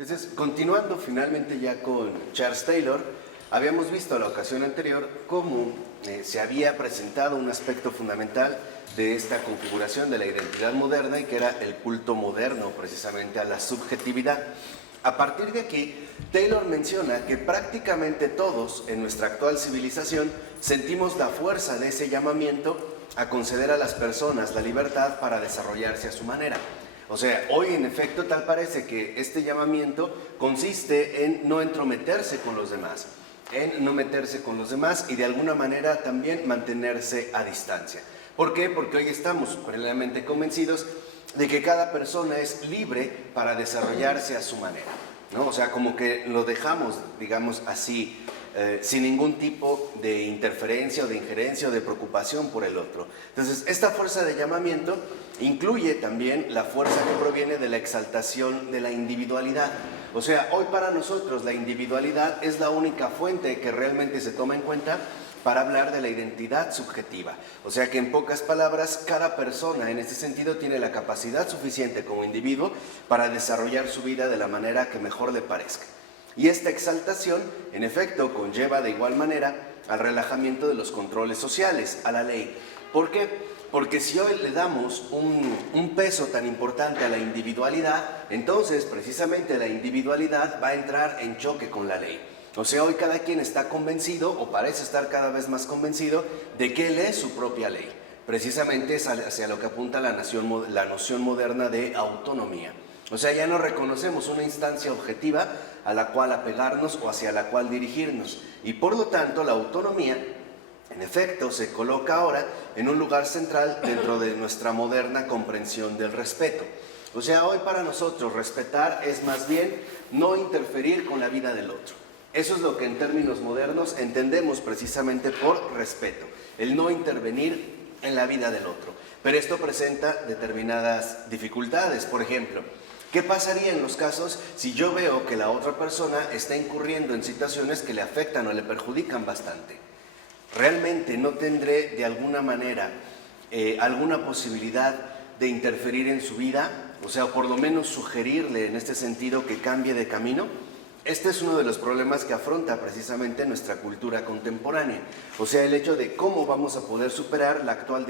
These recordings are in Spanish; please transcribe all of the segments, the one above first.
Entonces, continuando finalmente ya con Charles Taylor, habíamos visto la ocasión anterior cómo se había presentado un aspecto fundamental de esta configuración de la identidad moderna y que era el culto moderno precisamente a la subjetividad. A partir de aquí, Taylor menciona que prácticamente todos en nuestra actual civilización sentimos la fuerza de ese llamamiento a conceder a las personas la libertad para desarrollarse a su manera. O sea, hoy en efecto tal parece que este llamamiento consiste en no entrometerse con los demás, y de alguna manera también mantenerse a distancia. ¿Por qué? Porque hoy estamos plenamente convencidos de que cada persona es libre para desarrollarse a su manera, ¿no? O sea, como que lo dejamos, digamos así, sin ningún tipo de interferencia o de injerencia o de preocupación por el otro. Entonces, esta fuerza de llamamiento incluye también la fuerza que proviene de la exaltación de la individualidad. O sea, hoy para nosotros la individualidad es la única fuente que realmente se toma en cuenta para hablar de la identidad subjetiva. O sea que en pocas palabras, cada persona en ese sentido tiene la capacidad suficiente como individuo para desarrollar su vida de la manera que mejor le parezca. Y esta exaltación, en efecto, conlleva de igual manera al relajamiento de los controles sociales, a la ley. ¿Por qué? Porque si hoy le damos un peso tan importante a la individualidad, entonces precisamente la individualidad va a entrar en choque con la ley. O sea, hoy cada quien está convencido, o parece estar cada vez más convencido, de que él es su propia ley. Precisamente es hacia lo que apunta la noción moderna de autonomía. O sea, ya no reconocemos una instancia objetiva a la cual apegarnos o hacia la cual dirigirnos. Y por lo tanto, la autonomía, en efecto, se coloca ahora en un lugar central dentro de nuestra moderna comprensión del respeto. O sea, hoy para nosotros respetar es más bien no interferir con la vida del otro. Eso es lo que en términos modernos entendemos precisamente por respeto, el no intervenir en la vida del otro. Pero esto presenta determinadas dificultades. Por ejemplo, ¿qué pasaría en los casos si yo veo que la otra persona está incurriendo en situaciones que le afectan o le perjudican bastante? ¿Realmente no tendré de alguna manera alguna posibilidad de interferir en su vida? O sea, por lo menos sugerirle en este sentido que cambie de camino. Este es uno de los problemas que afronta precisamente nuestra cultura contemporánea. O sea, el hecho de cómo vamos a poder superar la actual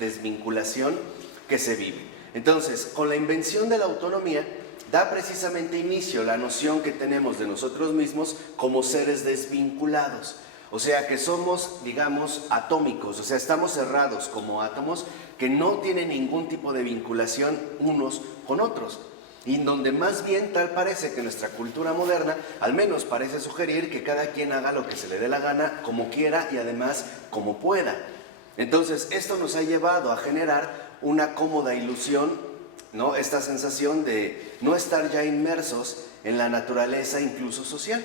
desvinculación que se vive. Entonces, con la invención de la autonomía, da precisamente inicio la noción que tenemos de nosotros mismos como seres desvinculados. O sea, que somos, digamos, atómicos, o sea, estamos cerrados como átomos que no tienen ningún tipo de vinculación unos con otros. Y donde más bien tal parece que nuestra cultura moderna, al menos parece sugerir que cada quien haga lo que se le dé la gana, como quiera y además como pueda. Entonces, esto nos ha llevado a generar una cómoda ilusión, ¿no? Esta sensación de no estar ya inmersos en la naturaleza incluso social.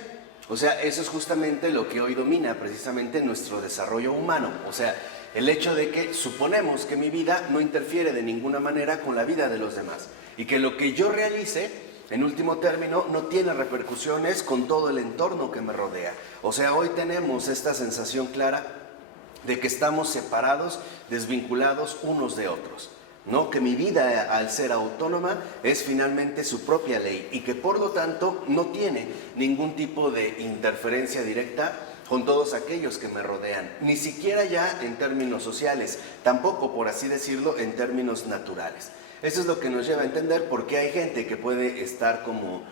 O sea, eso es justamente lo que hoy domina precisamente nuestro desarrollo humano. O sea, el hecho de que suponemos que mi vida no interfiere de ninguna manera con la vida de los demás y que lo que yo realice, en último término, no tiene repercusiones con todo el entorno que me rodea. O sea, hoy tenemos esta sensación clara de que estamos separados, desvinculados unos de otros, ¿no? Que mi vida, al ser autónoma, es finalmente su propia ley y que por lo tanto no tiene ningún tipo de interferencia directa con todos aquellos que me rodean, ni siquiera ya en términos sociales, tampoco, por así decirlo, en términos naturales. Eso es lo que nos lleva a entender por qué hay gente que puede estar como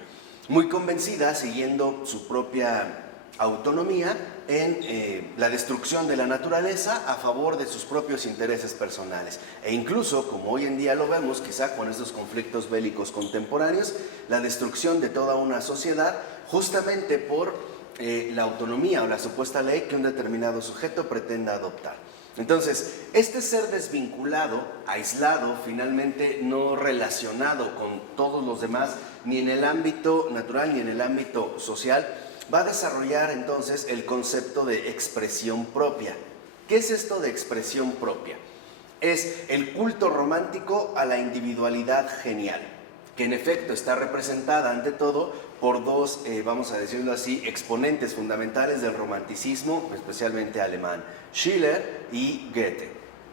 muy convencida, siguiendo su propia autonomía en la destrucción de la naturaleza a favor de sus propios intereses personales. E incluso, como hoy en día lo vemos, quizá con estos conflictos bélicos contemporáneos, la destrucción de toda una sociedad justamente por la autonomía o la supuesta ley que un determinado sujeto pretenda adoptar. Entonces, este ser desvinculado, aislado, finalmente no relacionado con todos los demás, ni en el ámbito natural ni en el ámbito social, va a desarrollar entonces el concepto de expresión propia. ¿Qué es esto de expresión propia? Es el culto romántico a la individualidad genial, que en efecto está representada ante todo por dos, vamos a decirlo así, exponentes fundamentales del romanticismo, especialmente alemán, Schiller y Goethe.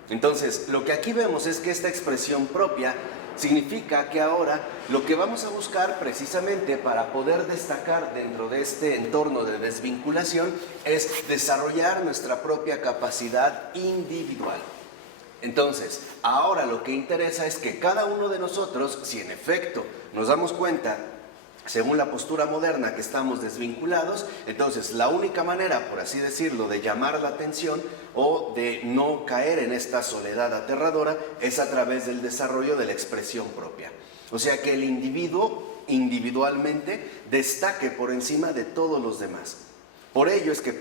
Entonces, lo que aquí vemos es que esta expresión propia Significa que ahora lo que vamos a buscar precisamente para poder destacar dentro de este entorno de desvinculación es desarrollar nuestra propia capacidad individual. Entonces, ahora lo que interesa es que cada uno de nosotros, si en efecto nos damos cuenta, según la postura moderna, que estamos desvinculados, entonces la única manera, por así decirlo, de llamar la atención o de no caer en esta soledad aterradora es a través del desarrollo de la expresión propia. O sea, que el individuo individualmente destaque por encima de todos los demás. Por ello es que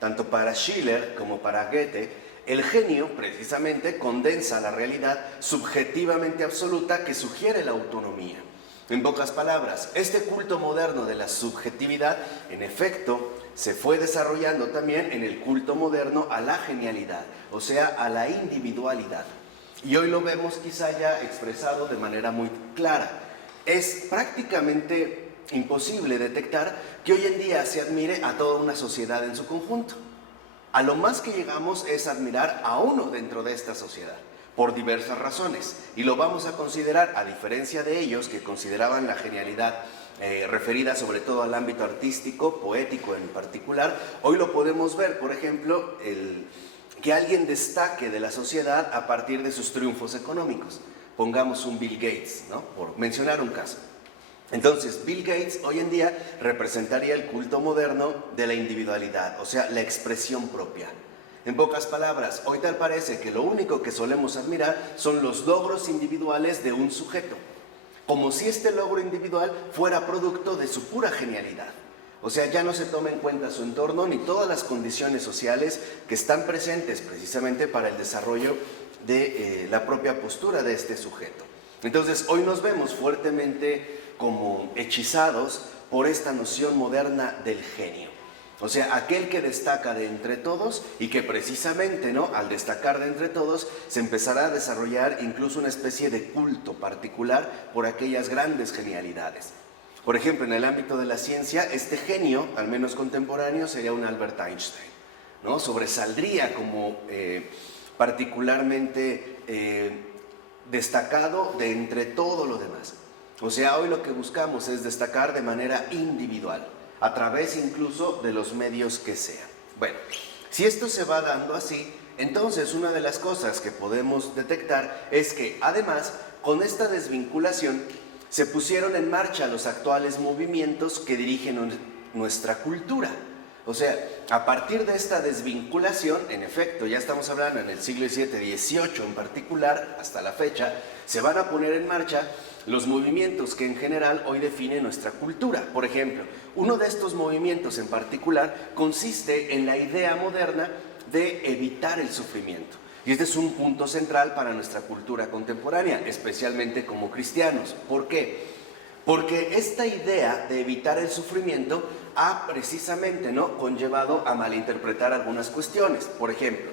tanto para Schiller como para Goethe, el genio precisamente condensa la realidad subjetivamente absoluta que sugiere la autonomía. En pocas palabras, este culto moderno de la subjetividad, en efecto, se fue desarrollando también en el culto moderno a la genialidad, o sea, a la individualidad. Y hoy lo vemos quizá ya expresado de manera muy clara. Es prácticamente imposible detectar que hoy en día se admire a toda una sociedad en su conjunto. A lo más que llegamos es admirar a uno dentro de esta sociedad, por diversas razones, y lo vamos a considerar, a diferencia de ellos que consideraban la genialidad referida sobre todo al ámbito artístico, poético en particular. Hoy lo podemos ver, por ejemplo, que alguien destaque de la sociedad a partir de sus triunfos económicos. Pongamos un Bill Gates, ¿no? Por mencionar un caso. Entonces, Bill Gates hoy en día representaría el culto moderno de la individualidad, o sea, la expresión propia. En pocas palabras, hoy tal parece que lo único que solemos admirar son los logros individuales de un sujeto, como si este logro individual fuera producto de su pura genialidad. O sea, ya no se toma en cuenta su entorno ni todas las condiciones sociales que están presentes precisamente para el desarrollo de la propia postura de este sujeto. Entonces, hoy nos vemos fuertemente como hechizados por esta noción moderna del genio. O sea, aquel que destaca de entre todos y que precisamente, ¿no?, al destacar de entre todos se empezará a desarrollar incluso una especie de culto particular por aquellas grandes genialidades. Por ejemplo, en el ámbito de la ciencia, este genio, al menos contemporáneo, sería un Albert Einstein, ¿no? Sobresaldría como particularmente destacado de entre todo lo demás. O sea, hoy lo que buscamos es destacar de manera individual, a través incluso de los medios que sean. Bueno, si esto se va dando así, entonces una de las cosas que podemos detectar es que además, con esta desvinculación, se pusieron en marcha los actuales movimientos que dirigen nuestra cultura. O sea, a partir de esta desvinculación, en efecto, ya estamos hablando en el siglo XVII, XVIII en particular, hasta la fecha, se van a poner en marcha los movimientos que en general hoy definen nuestra cultura. Por ejemplo, uno de estos movimientos en particular consiste en la idea moderna de evitar el sufrimiento. Y este es un punto central para nuestra cultura contemporánea, especialmente como cristianos. ¿Por qué? Porque esta idea de evitar el sufrimiento ha precisamente, ¿no?, conllevado a malinterpretar algunas cuestiones. Por ejemplo,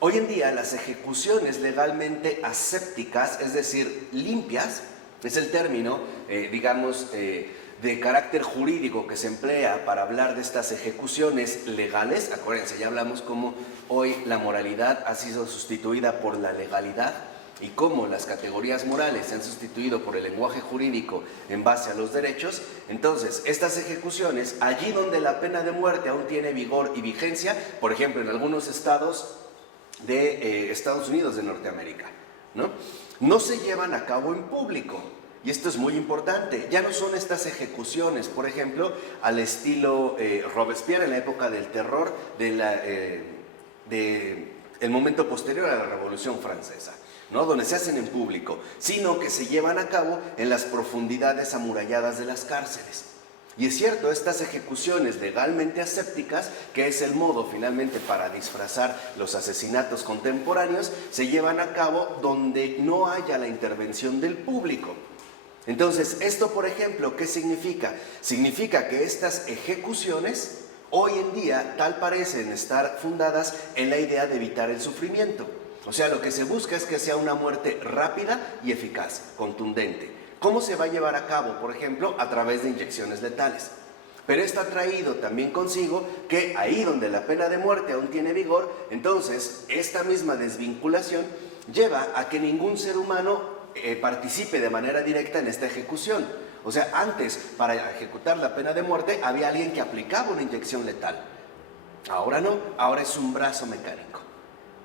hoy en día las ejecuciones legalmente asépticas, es decir, limpias, es el término, de carácter jurídico que se emplea para hablar de estas ejecuciones legales. Acuérdense, ya hablamos cómo hoy la moralidad ha sido sustituida por la legalidad y cómo las categorías morales se han sustituido por el lenguaje jurídico en base a los derechos. Entonces, estas ejecuciones, allí donde la pena de muerte aún tiene vigor y vigencia, por ejemplo, en algunos estados de Estados Unidos de Norteamérica, no se llevan a cabo en público. Y esto es muy importante. Ya no son estas ejecuciones, por ejemplo, al estilo Robespierre en la época del terror, el momento posterior a la Revolución Francesa, ¿no?, donde se hacen en público, sino que se llevan a cabo en las profundidades amuralladas de las cárceles. Y es cierto, estas ejecuciones legalmente asépticas, que es el modo finalmente para disfrazar los asesinatos contemporáneos, se llevan a cabo donde no haya la intervención del público. Entonces, esto, por ejemplo, ¿qué significa? Significa que estas ejecuciones hoy en día tal parecen estar fundadas en la idea de evitar el sufrimiento. O sea, lo que se busca es que sea una muerte rápida y eficaz, contundente. ¿Cómo se va a llevar a cabo? Por ejemplo, a través de inyecciones letales. Pero esto ha traído también consigo que ahí donde la pena de muerte aún tiene vigor, entonces esta misma desvinculación lleva a que ningún ser humano participe de manera directa en esta ejecución. O sea, antes, para ejecutar la pena de muerte, había alguien que aplicaba una inyección letal. Ahora no, ahora es un brazo mecánico.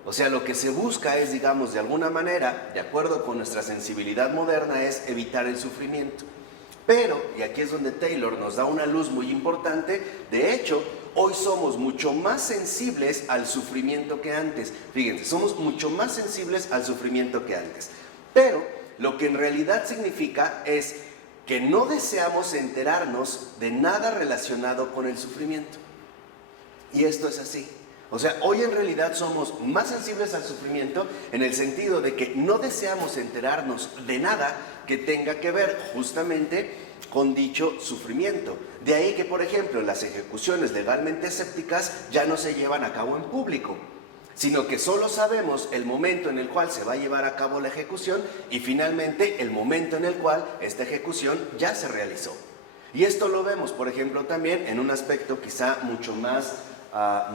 O sea, lo que se busca es, digamos, de alguna manera, de acuerdo con nuestra sensibilidad moderna, es evitar el sufrimiento. Pero, y aquí es donde Taylor nos da una luz muy importante, de hecho, hoy somos mucho más sensibles al sufrimiento que antes. Fíjense, somos mucho más sensibles al sufrimiento que antes. Pero, lo que en realidad significa es que no deseamos enterarnos de nada relacionado con el sufrimiento. Y esto es así. O sea, hoy en realidad somos más sensibles al sufrimiento en el sentido de que no deseamos enterarnos de nada que tenga que ver justamente con dicho sufrimiento. De ahí que, por ejemplo, las ejecuciones legalmente escépticas ya no se llevan a cabo en público, sino que solo sabemos el momento en el cual se va a llevar a cabo la ejecución y finalmente el momento en el cual esta ejecución ya se realizó. Y esto lo vemos, por ejemplo, también en un aspecto quizá mucho más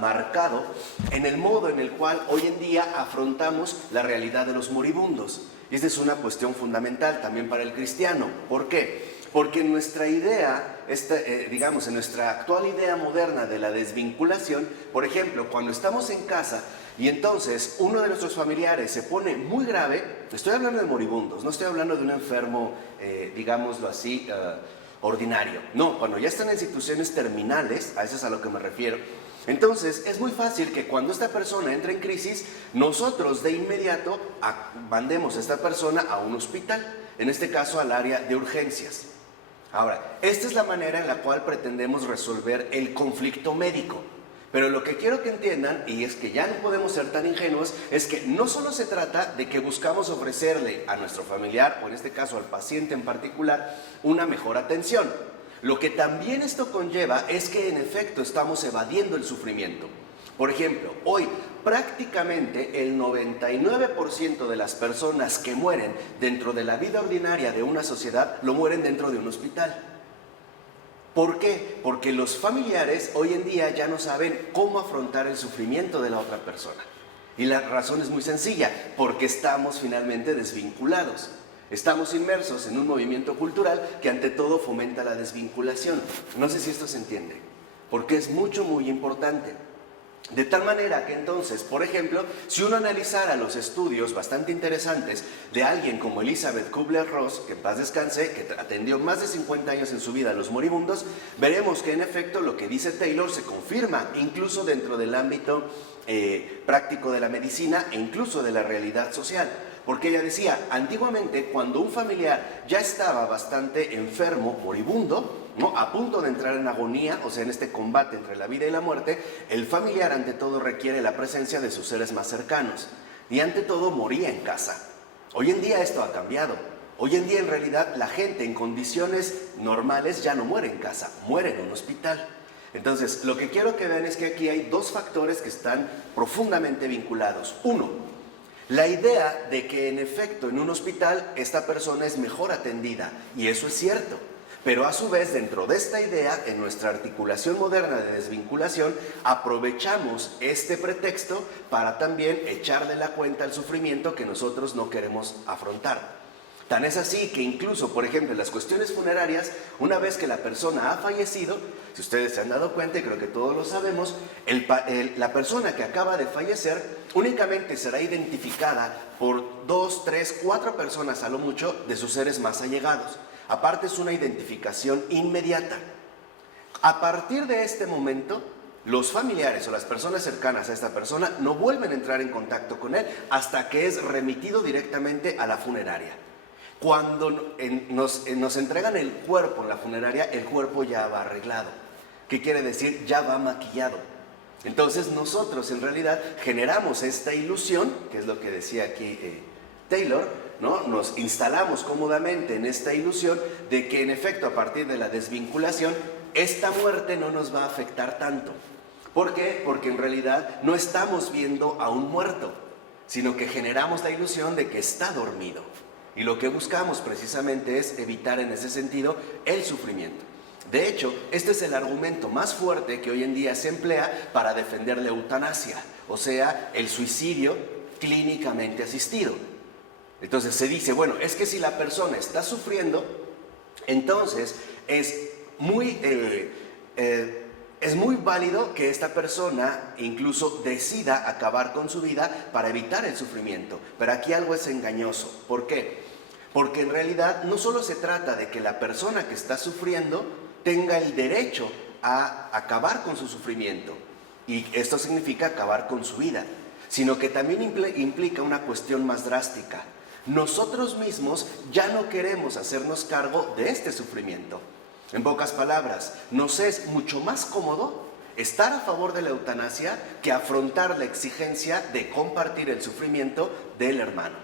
marcado en el modo en el cual hoy en día afrontamos la realidad de los moribundos. Y esta es una cuestión fundamental también para el cristiano. ¿Por qué? Porque en nuestra idea, digamos, en nuestra actual idea moderna de la desvinculación, por ejemplo, cuando estamos en casa y entonces uno de nuestros familiares se pone muy grave, estoy hablando de moribundos, no estoy hablando de un enfermo, digámoslo así, ordinario. No, cuando ya están en situaciones terminales, a eso es a lo que me refiero. Entonces, es muy fácil que cuando esta persona entra en crisis, nosotros de inmediato mandemos a esta persona a un hospital, en este caso al área de urgencias. Ahora, esta es la manera en la cual pretendemos resolver el conflicto médico. Pero lo que quiero que entiendan, y es que ya no podemos ser tan ingenuos, es que no solo se trata de que buscamos ofrecerle a nuestro familiar, o en este caso al paciente en particular, una mejor atención. Lo que también esto conlleva es que en efecto estamos evadiendo el sufrimiento. Por ejemplo, hoy prácticamente el 99% de las personas que mueren dentro de la vida ordinaria de una sociedad lo mueren dentro de un hospital. ¿Por qué? Porque los familiares hoy en día ya no saben cómo afrontar el sufrimiento de la otra persona. Y la razón es muy sencilla, porque estamos finalmente desvinculados. Estamos inmersos en un movimiento cultural que ante todo fomenta la desvinculación. No sé si esto se entiende, porque es muy importante. De tal manera que entonces, por ejemplo, si uno analizara los estudios bastante interesantes de alguien como Elizabeth Kubler-Ross, que en paz descanse, que atendió más de 50 años en su vida a los moribundos, veremos que en efecto lo que dice Taylor se confirma incluso dentro del ámbito práctico de la medicina e incluso de la realidad social. Porque ella decía, antiguamente cuando un familiar ya estaba bastante enfermo, moribundo, ¿no?, a punto de entrar en agonía, o sea, en este combate entre la vida y la muerte, el familiar ante todo requiere la presencia de sus seres más cercanos. Y ante todo moría en casa. Hoy en día esto ha cambiado. Hoy en día en realidad la gente en condiciones normales ya no muere en casa, muere en un hospital. Entonces, lo que quiero que vean es que aquí hay dos factores que están profundamente vinculados. Uno, la idea de que en efecto en un hospital esta persona es mejor atendida, y eso es cierto, pero a su vez dentro de esta idea, en nuestra articulación moderna de desvinculación, aprovechamos este pretexto para también echarle la cuenta al sufrimiento que nosotros no queremos afrontar. Tan es así que incluso, por ejemplo, en las cuestiones funerarias, una vez que la persona ha fallecido, si ustedes se han dado cuenta, y creo que todos lo sabemos, la persona que acaba de fallecer únicamente será identificada por 2, 3, 4 personas a lo mucho de sus seres más allegados. Aparte es una identificación inmediata. A partir de este momento, los familiares o las personas cercanas a esta persona no vuelven a entrar en contacto con él hasta que es remitido directamente a la funeraria. Cuando nos entregan el cuerpo en la funeraria, el cuerpo ya va arreglado. ¿Qué quiere decir? Ya va maquillado. Entonces nosotros en realidad generamos esta ilusión, que es lo que decía aquí Taylor, ¿no? Nos instalamos cómodamente en esta ilusión de que en efecto a partir de la desvinculación, esta muerte no nos va a afectar tanto. ¿Por qué? Porque en realidad no estamos viendo a un muerto, sino que generamos la ilusión de que está dormido. Y lo que buscamos precisamente es evitar en ese sentido el sufrimiento. De hecho, este es el argumento más fuerte que hoy en día se emplea para defender la eutanasia, o sea, el suicidio clínicamente asistido. Entonces se dice, bueno, es que si la persona está sufriendo, entonces es muy válido que esta persona incluso decida acabar con su vida para evitar el sufrimiento. Pero aquí algo es engañoso. ¿Por qué? Porque en realidad no solo se trata de que la persona que está sufriendo tenga el derecho a acabar con su sufrimiento, y esto significa acabar con su vida, sino que también implica una cuestión más drástica. Nosotros mismos ya no queremos hacernos cargo de este sufrimiento. En pocas palabras, nos es mucho más cómodo estar a favor de la eutanasia que afrontar la exigencia de compartir el sufrimiento del hermano,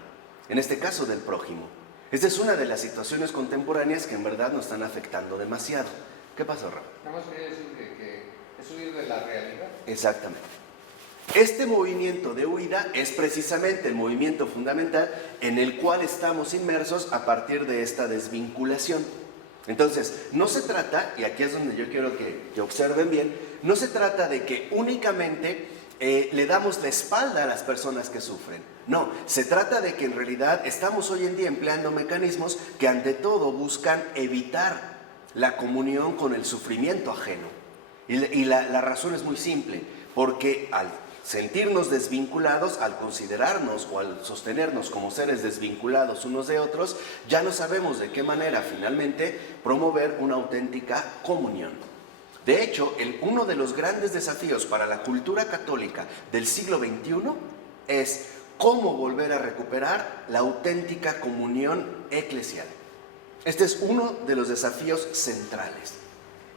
en este caso del prójimo. Esta es una de las situaciones contemporáneas que en verdad nos están afectando demasiado. ¿Qué pasó, Rafa? Nada más quería decir que es huir de la realidad. Exactamente. Este movimiento de huida es precisamente el movimiento fundamental en el cual estamos inmersos a partir de esta desvinculación. Entonces, no se trata, y aquí es donde yo quiero que observen bien, no se trata de que únicamente le damos la espalda a las personas que sufren. No, se trata de que en realidad estamos hoy en día empleando mecanismos que ante todo buscan evitar la comunión con el sufrimiento ajeno. Y la razón es muy simple, porque al sentirnos desvinculados, al considerarnos o al sostenernos como seres desvinculados unos de otros, ya no sabemos de qué manera finalmente promover una auténtica comunión. De hecho, uno de los grandes desafíos para la cultura católica del siglo XXI es cómo volver a recuperar la auténtica comunión eclesial. Este es uno de los desafíos centrales.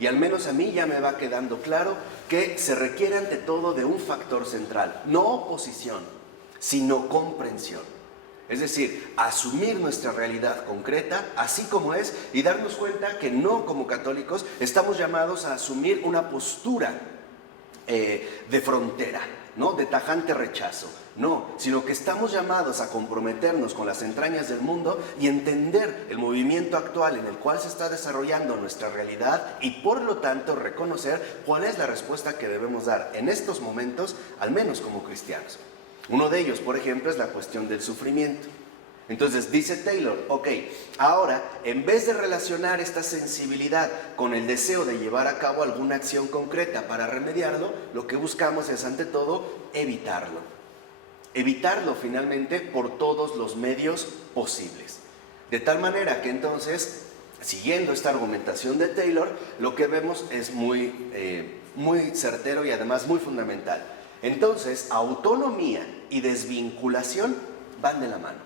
Y al menos a mí ya me va quedando claro que se requiere ante todo de un factor central, no oposición, sino comprensión. Es decir, asumir nuestra realidad concreta, así como es, y darnos cuenta que no, como católicos, estamos llamados a asumir una postura de frontera, ¿no? De tajante rechazo. No, sino que estamos llamados a comprometernos con las entrañas del mundo y entender el movimiento actual en el cual se está desarrollando nuestra realidad, y por lo tanto reconocer cuál es la respuesta que debemos dar en estos momentos, al menos como cristianos. Uno de ellos, por ejemplo, es la cuestión del sufrimiento. Entonces dice Taylor, ok, ahora en vez de relacionar esta sensibilidad con el deseo de llevar a cabo alguna acción concreta para remediarlo, lo que buscamos es ante todo evitarlo. Evitarlo finalmente por todos los medios posibles. De tal manera que entonces, siguiendo esta argumentación de Taylor, lo que vemos es muy certero y además muy fundamental. Entonces, autonomía y desvinculación van de la mano.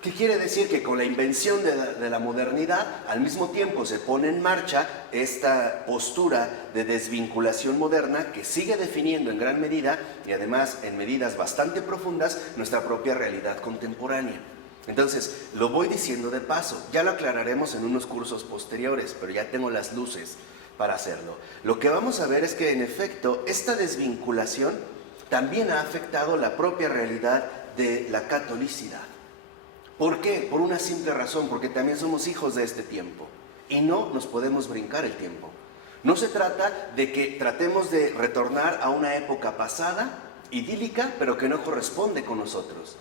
¿Qué quiere decir? Que con la invención de la modernidad, al mismo tiempo se pone en marcha esta postura de desvinculación moderna que sigue definiendo en gran medida, y además en medidas bastante profundas, nuestra propia realidad contemporánea. Entonces, lo voy diciendo de paso, ya lo aclararemos en unos cursos posteriores, pero ya tengo las luces para hacerlo. Lo que vamos a ver es que en efecto esta desvinculación también ha afectado la propia realidad de la catolicidad. ¿Por qué? Por una simple razón, porque también somos hijos de este tiempo y no nos podemos brincar el tiempo. No se trata de que tratemos de retornar a una época pasada, idílica, pero que no corresponde con nosotros.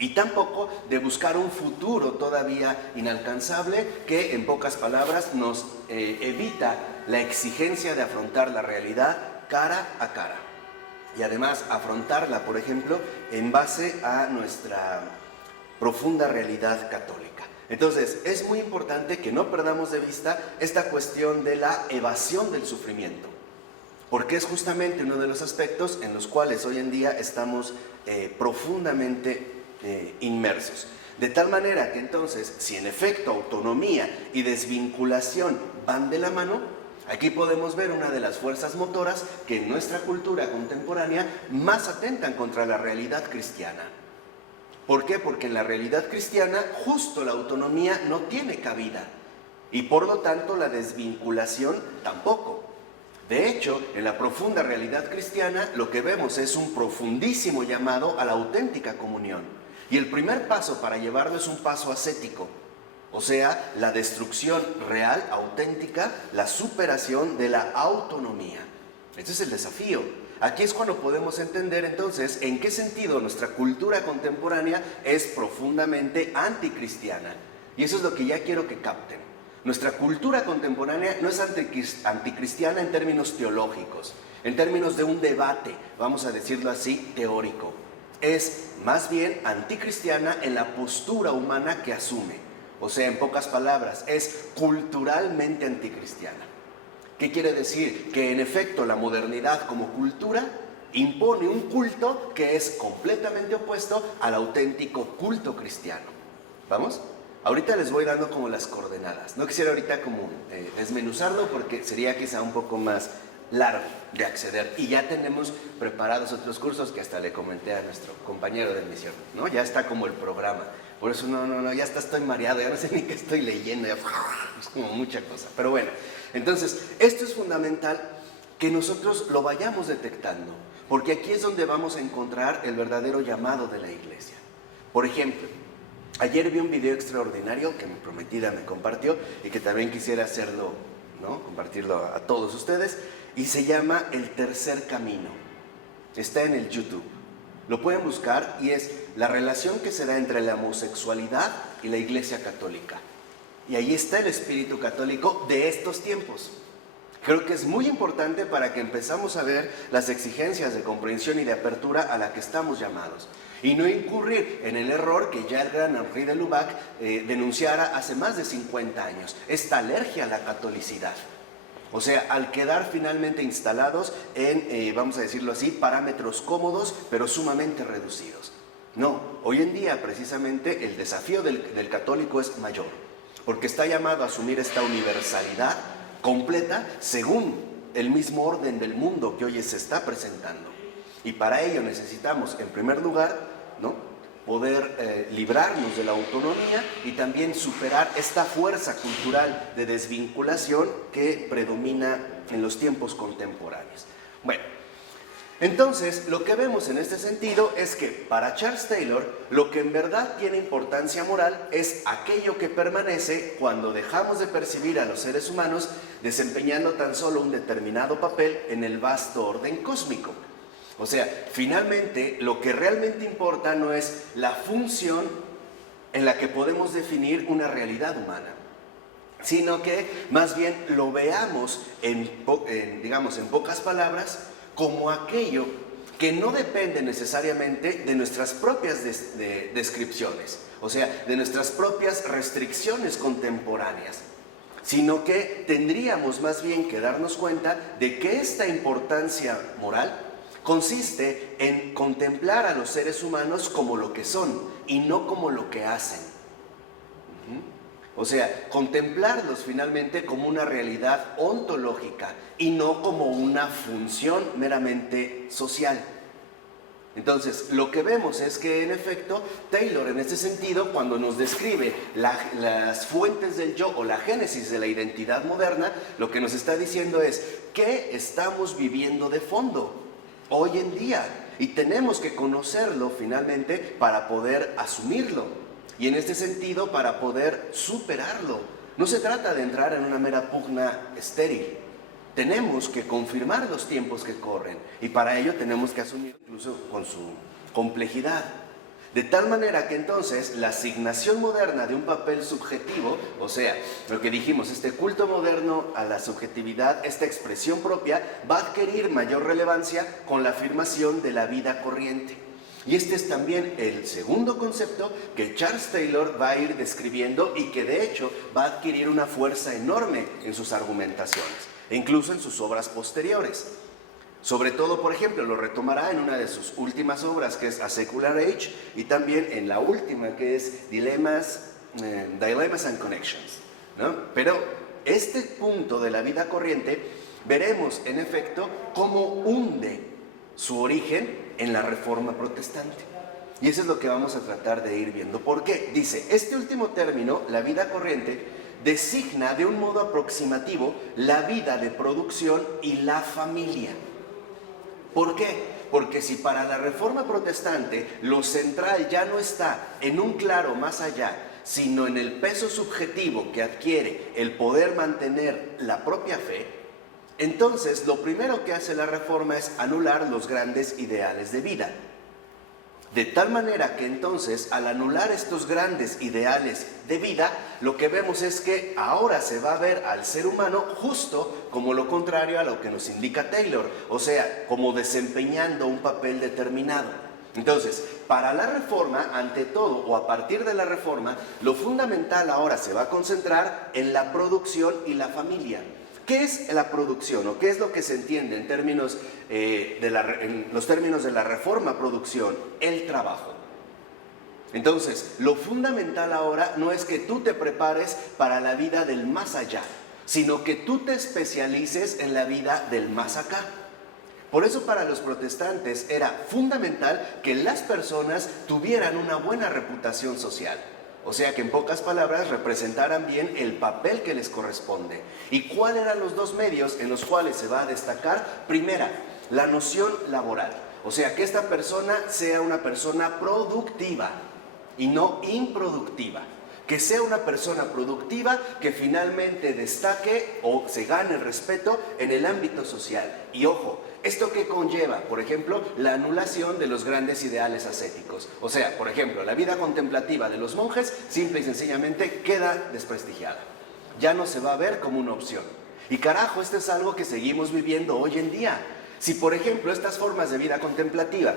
Y tampoco de buscar un futuro todavía inalcanzable que, en pocas palabras, nos evita la exigencia de afrontar la realidad cara a cara. Y además afrontarla, por ejemplo, en base a nuestra profunda realidad católica. Entonces, es muy importante que no perdamos de vista esta cuestión de la evasión del sufrimiento, porque es justamente uno de los aspectos en los cuales hoy en día estamos profundamente inmersos. De tal manera que entonces, si en efecto autonomía y desvinculación van de la mano, aquí podemos ver una de las fuerzas motoras que en nuestra cultura contemporánea más atentan contra la realidad cristiana. ¿Por qué? Porque en la realidad cristiana justo la autonomía no tiene cabida y por lo tanto la desvinculación tampoco. De hecho, en la profunda realidad cristiana lo que vemos es un profundísimo llamado a la auténtica comunión. Y el primer paso para llevarlo es un paso ascético, o sea, la destrucción real, auténtica, la superación de la autonomía. Este es el desafío. Aquí es cuando podemos entender entonces en qué sentido nuestra cultura contemporánea es profundamente anticristiana. Y eso es lo que ya quiero que capten. Nuestra cultura contemporánea no es anticristiana en términos teológicos, en términos de un debate, vamos a decirlo así, teórico. Es más bien anticristiana en la postura humana que asume. O sea, en pocas palabras, es culturalmente anticristiana. ¿Qué quiere decir? Que en efecto la modernidad como cultura impone un culto que es completamente opuesto al auténtico culto cristiano. ¿Vamos? Ahorita les voy dando como las coordenadas. No quisiera ahorita como desmenuzarlo porque sería quizá un poco más largo de acceder. Y ya tenemos preparados otros cursos que hasta le comenté a nuestro compañero de misión, ¿no? Ya está como el programa. Por eso ya hasta estoy mareado, ya no sé ni qué estoy leyendo, ya, es como mucha cosa. Pero bueno, entonces, esto es fundamental que nosotros lo vayamos detectando, porque aquí es donde vamos a encontrar el verdadero llamado de la iglesia. Por ejemplo, ayer vi un video extraordinario que mi prometida me compartió y que también quisiera hacerlo, ¿no? Compartirlo a todos ustedes, y se llama El Tercer Camino. Está en el YouTube. Lo pueden buscar y es la relación que se da entre la homosexualidad y la Iglesia Católica. Y ahí está el espíritu católico de estos tiempos. Creo que es muy importante para que empezamos a ver las exigencias de comprensión y de apertura a la que estamos llamados. Y no incurrir en el error que ya el gran Henri de Lubac denunciara hace más de 50 años, esta alergia a la catolicidad. O sea, al quedar finalmente instalados en, vamos a decirlo así, parámetros cómodos, pero sumamente reducidos. No, hoy en día precisamente el desafío del católico es mayor, porque está llamado a asumir esta universalidad completa según el mismo orden del mundo que hoy se está presentando. Y para ello necesitamos, en primer lugar, ¿no?, poder librarnos de la autonomía y también superar esta fuerza cultural de desvinculación que predomina en los tiempos contemporáneos. Bueno, entonces lo que vemos en este sentido es que para Charles Taylor lo que en verdad tiene importancia moral es aquello que permanece cuando dejamos de percibir a los seres humanos desempeñando tan solo un determinado papel en el vasto orden cósmico. O sea, finalmente lo que realmente importa no es la función en la que podemos definir una realidad humana, sino que más bien lo veamos digamos en pocas palabras como aquello que no depende necesariamente de nuestras propias descripciones, o sea, de nuestras propias restricciones contemporáneas, sino que tendríamos más bien que darnos cuenta de que esta importancia moral consiste en contemplar a los seres humanos como lo que son y no como lo que hacen. O sea, contemplarlos finalmente como una realidad ontológica y no como una función meramente social. Entonces, lo que vemos es que en efecto, Taylor en este sentido, cuando nos describe las fuentes del yo o la génesis de la identidad moderna, lo que nos está diciendo es ¿qué estamos viviendo de fondo hoy en día? Y tenemos que conocerlo finalmente para poder asumirlo. Y en este sentido, para poder superarlo. No se trata de entrar en una mera pugna estéril. Tenemos que confirmar los tiempos que corren. Y para ello tenemos que asumir incluso con su complejidad. De tal manera que entonces la asignación moderna de un papel subjetivo, o sea, lo que dijimos, este culto moderno a la subjetividad, esta expresión propia, va a adquirir mayor relevancia con la afirmación de la vida corriente. Y este es también el segundo concepto que Charles Taylor va a ir describiendo y que de hecho va a adquirir una fuerza enorme en sus argumentaciones, e incluso en sus obras posteriores. Sobre todo, por ejemplo, lo retomará en una de sus últimas obras, que es A Secular Age, y también en la última, que es Dilemmas and Connections, ¿no? Pero este punto de la vida corriente, veremos en efecto cómo hunde su origen en la Reforma Protestante. Y eso es lo que vamos a tratar de ir viendo. ¿Por qué? Dice, este último término, la vida corriente, designa de un modo aproximativo la vida de producción y la familia. ¿Por qué? Porque si para la Reforma Protestante lo central ya no está en un claro más allá, sino en el peso subjetivo que adquiere el poder mantener la propia fe, Entonces, lo primero que hace la Reforma es anular los grandes ideales de vida. De tal manera que entonces, al anular estos grandes ideales de vida, lo que vemos es que ahora se va a ver al ser humano justo como lo contrario a lo que nos indica Taylor, o sea, como desempeñando un papel determinado. Entonces, para la Reforma, ante todo, o a partir de la Reforma, lo fundamental ahora se va a concentrar en la producción y la familia. ¿Qué es la producción o qué es lo que se entiende en términos en los términos de la Reforma producción? El trabajo. Entonces, lo fundamental ahora no es que tú te prepares para la vida del más allá, sino que tú te especialices en la vida del más acá. Por eso para los protestantes era fundamental que las personas tuvieran una buena reputación social. O sea que en pocas palabras representaran bien el papel que les corresponde. ¿Y cuáles eran los dos medios en los cuales se va a destacar? Primera, la noción laboral. O sea que esta persona sea una persona productiva y no improductiva. Que sea una persona productiva que finalmente destaque o se gane el respeto en el ámbito social. Y ojo, ¿esto qué conlleva? Por ejemplo, la anulación de los grandes ideales ascéticos. O sea, por ejemplo, la vida contemplativa de los monjes simple y sencillamente queda desprestigiada. Ya no se va a ver como una opción. Y carajo, esto es algo que seguimos viviendo hoy en día. Si, por ejemplo, estas formas de vida contemplativa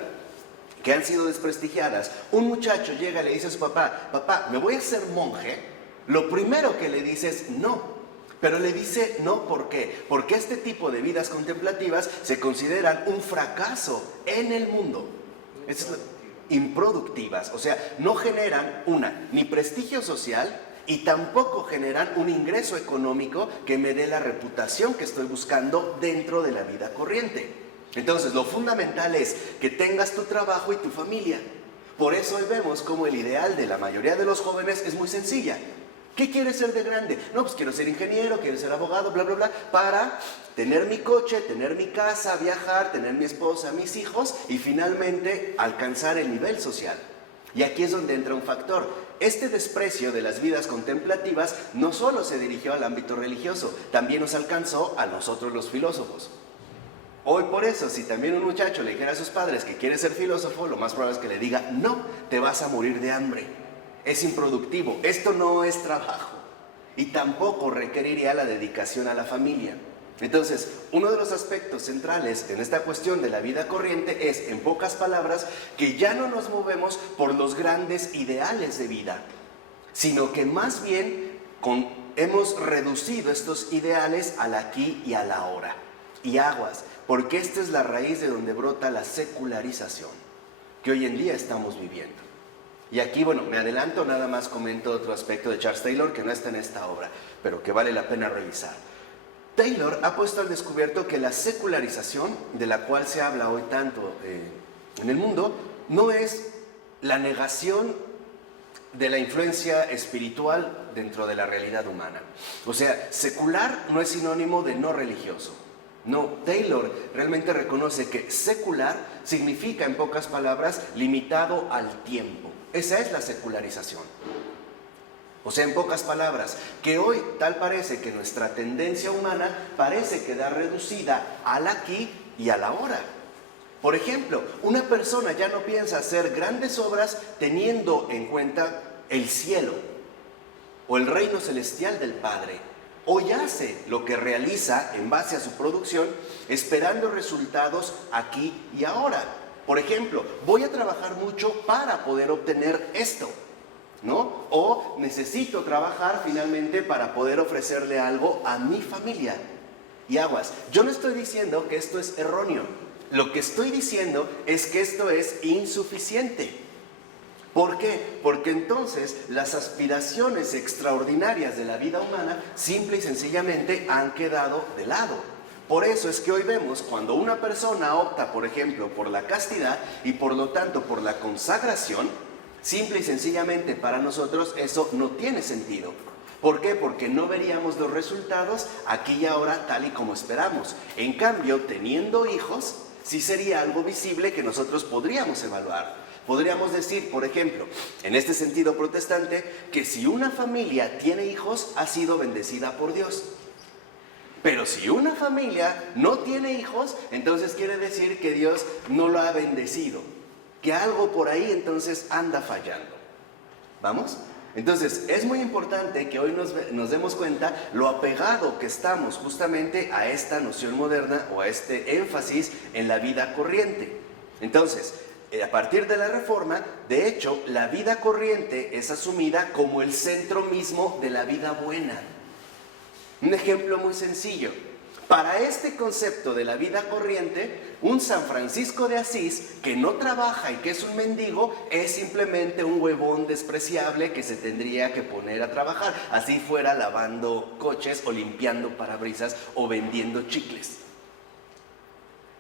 que han sido desprestigiadas, un muchacho llega y le dice a su papá, papá, me voy a hacer monje, lo primero que le dice es no. Pero le dice no, ¿por qué? Porque este tipo de vidas contemplativas se consideran un fracaso en el mundo. Improductivas, o sea, no generan ni prestigio social y tampoco generan un ingreso económico que me dé la reputación que estoy buscando dentro de la vida corriente. Entonces, lo fundamental es que tengas tu trabajo y tu familia. Por eso hoy vemos como el ideal de la mayoría de los jóvenes es muy sencilla. ¿Qué quieres ser de grande? No, pues quiero ser ingeniero, quiero ser abogado, bla, bla, bla, para tener mi coche, tener mi casa, viajar, tener mi esposa, mis hijos y finalmente alcanzar el nivel social. Y aquí es donde entra un factor. Este desprecio de las vidas contemplativas no solo se dirigió al ámbito religioso, también nos alcanzó a nosotros los filósofos. Hoy por eso, si también un muchacho le dijera a sus padres que quiere ser filósofo, lo más probable es que le diga, no, te vas a morir de hambre, es improductivo, esto no es trabajo y tampoco requeriría la dedicación a la familia. Entonces, uno de los aspectos centrales en esta cuestión de la vida corriente es, en pocas palabras, que ya no nos movemos por los grandes ideales de vida, sino que más bien hemos reducido estos ideales al aquí y a la ahora. Y aguas, porque esta es la raíz de donde brota la secularización que hoy en día estamos viviendo. Y aquí, bueno, me adelanto, nada más comento otro aspecto de Charles Taylor que no está en esta obra, pero que vale la pena revisar. Taylor ha puesto al descubierto que la secularización, de la cual se habla hoy tanto en el mundo, no es la negación de la influencia espiritual dentro de la realidad humana. O sea, secular no es sinónimo de no religioso. No, Taylor realmente reconoce que secular significa, en pocas palabras, limitado al tiempo. Esa es la secularización. O sea, en pocas palabras, que hoy tal parece que nuestra tendencia humana parece quedar reducida al aquí y a la ahora. Por ejemplo, una persona ya no piensa hacer grandes obras teniendo en cuenta el cielo o el reino celestial del Padre. Hoy hace lo que realiza en base a su producción, esperando resultados aquí y ahora. Por ejemplo, voy a trabajar mucho para poder obtener esto, ¿no? O necesito trabajar finalmente para poder ofrecerle algo a mi familia. Y aguas, yo no estoy diciendo que esto es erróneo. Lo que estoy diciendo es que esto es insuficiente. ¿Por qué? Porque entonces las aspiraciones extraordinarias de la vida humana simple y sencillamente han quedado de lado. Por eso es que hoy vemos cuando una persona opta, por ejemplo, por la castidad y por lo tanto por la consagración, simple y sencillamente para nosotros eso no tiene sentido. ¿Por qué? Porque no veríamos los resultados aquí y ahora tal y como esperamos. En cambio, teniendo hijos, sí sería algo visible que nosotros podríamos evaluar. Podríamos decir, por ejemplo, en este sentido protestante, que si una familia tiene hijos, ha sido bendecida por Dios. Pero si una familia no tiene hijos, entonces quiere decir que Dios no lo ha bendecido, que algo por ahí entonces anda fallando. ¿Vamos? Entonces es muy importante que hoy nos demos cuenta lo apegado que estamos justamente a esta noción moderna o a este énfasis en la vida corriente. Entonces, a partir de la Reforma, de hecho, la vida corriente es asumida como el centro mismo de la vida buena. Un ejemplo muy sencillo. Para este concepto de la vida corriente, un San Francisco de Asís que no trabaja y que es un mendigo es simplemente un huevón despreciable que se tendría que poner a trabajar, así fuera lavando coches o limpiando parabrisas o vendiendo chicles.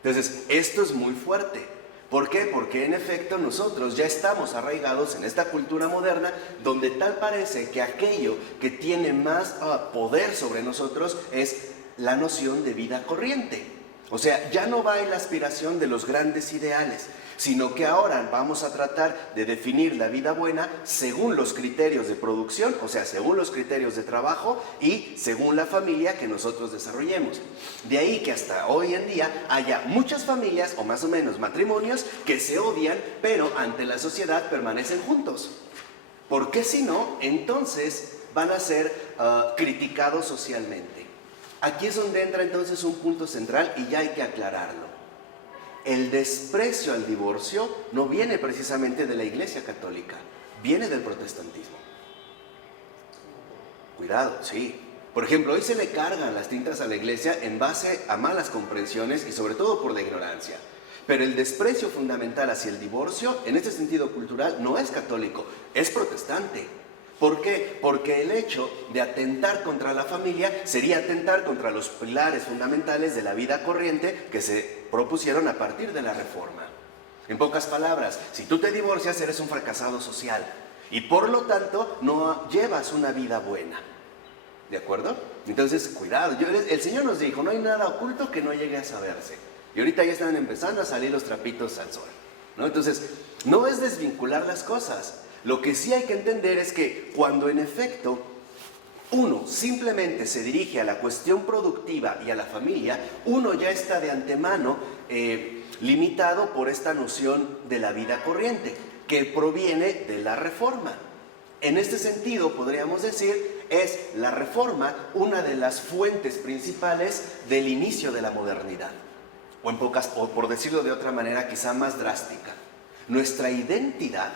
Entonces, esto es muy fuerte. ¿Por qué? Porque en efecto nosotros ya estamos arraigados en esta cultura moderna donde tal parece que aquello que tiene más poder sobre nosotros es la noción de vida corriente. O sea, ya no va en la aspiración de los grandes ideales, sino que ahora vamos a tratar de definir la vida buena según los criterios de producción, o sea, según los criterios de trabajo y según la familia que nosotros desarrollemos. De ahí que hasta hoy en día haya muchas familias, o más o menos matrimonios, que se odian, pero ante la sociedad permanecen juntos. Porque si no, entonces van a ser criticados socialmente. Aquí es donde entra entonces un punto central y ya hay que aclararlo. El desprecio al divorcio no viene precisamente de la Iglesia Católica, viene del protestantismo. Cuidado, sí. Por ejemplo, hoy se le cargan las tintas a la Iglesia en base a malas comprensiones y sobre todo por la ignorancia. Pero el desprecio fundamental hacia el divorcio, en este sentido cultural, no es católico, es protestante. ¿Por qué? Porque el hecho de atentar contra la familia sería atentar contra los pilares fundamentales de la vida corriente que se propusieron a partir de la Reforma. En pocas palabras, si tú te divorcias eres un fracasado social y por lo tanto no llevas una vida buena. ¿De acuerdo? Entonces, cuidado, el Señor nos dijo, no hay nada oculto que no llegue a saberse. Y ahorita ya están empezando a salir los trapitos al sol, ¿no? Entonces, no es desvincular las cosas. Lo que sí hay que entender es que cuando en efecto uno simplemente se dirige a la cuestión productiva y a la familia, uno ya está de antemano limitado por esta noción de la vida corriente, que proviene de la Reforma. En este sentido, podríamos decir, es la Reforma una de las fuentes principales del inicio de la modernidad. O por decirlo de otra manera, quizá más drástica. Nuestra identidad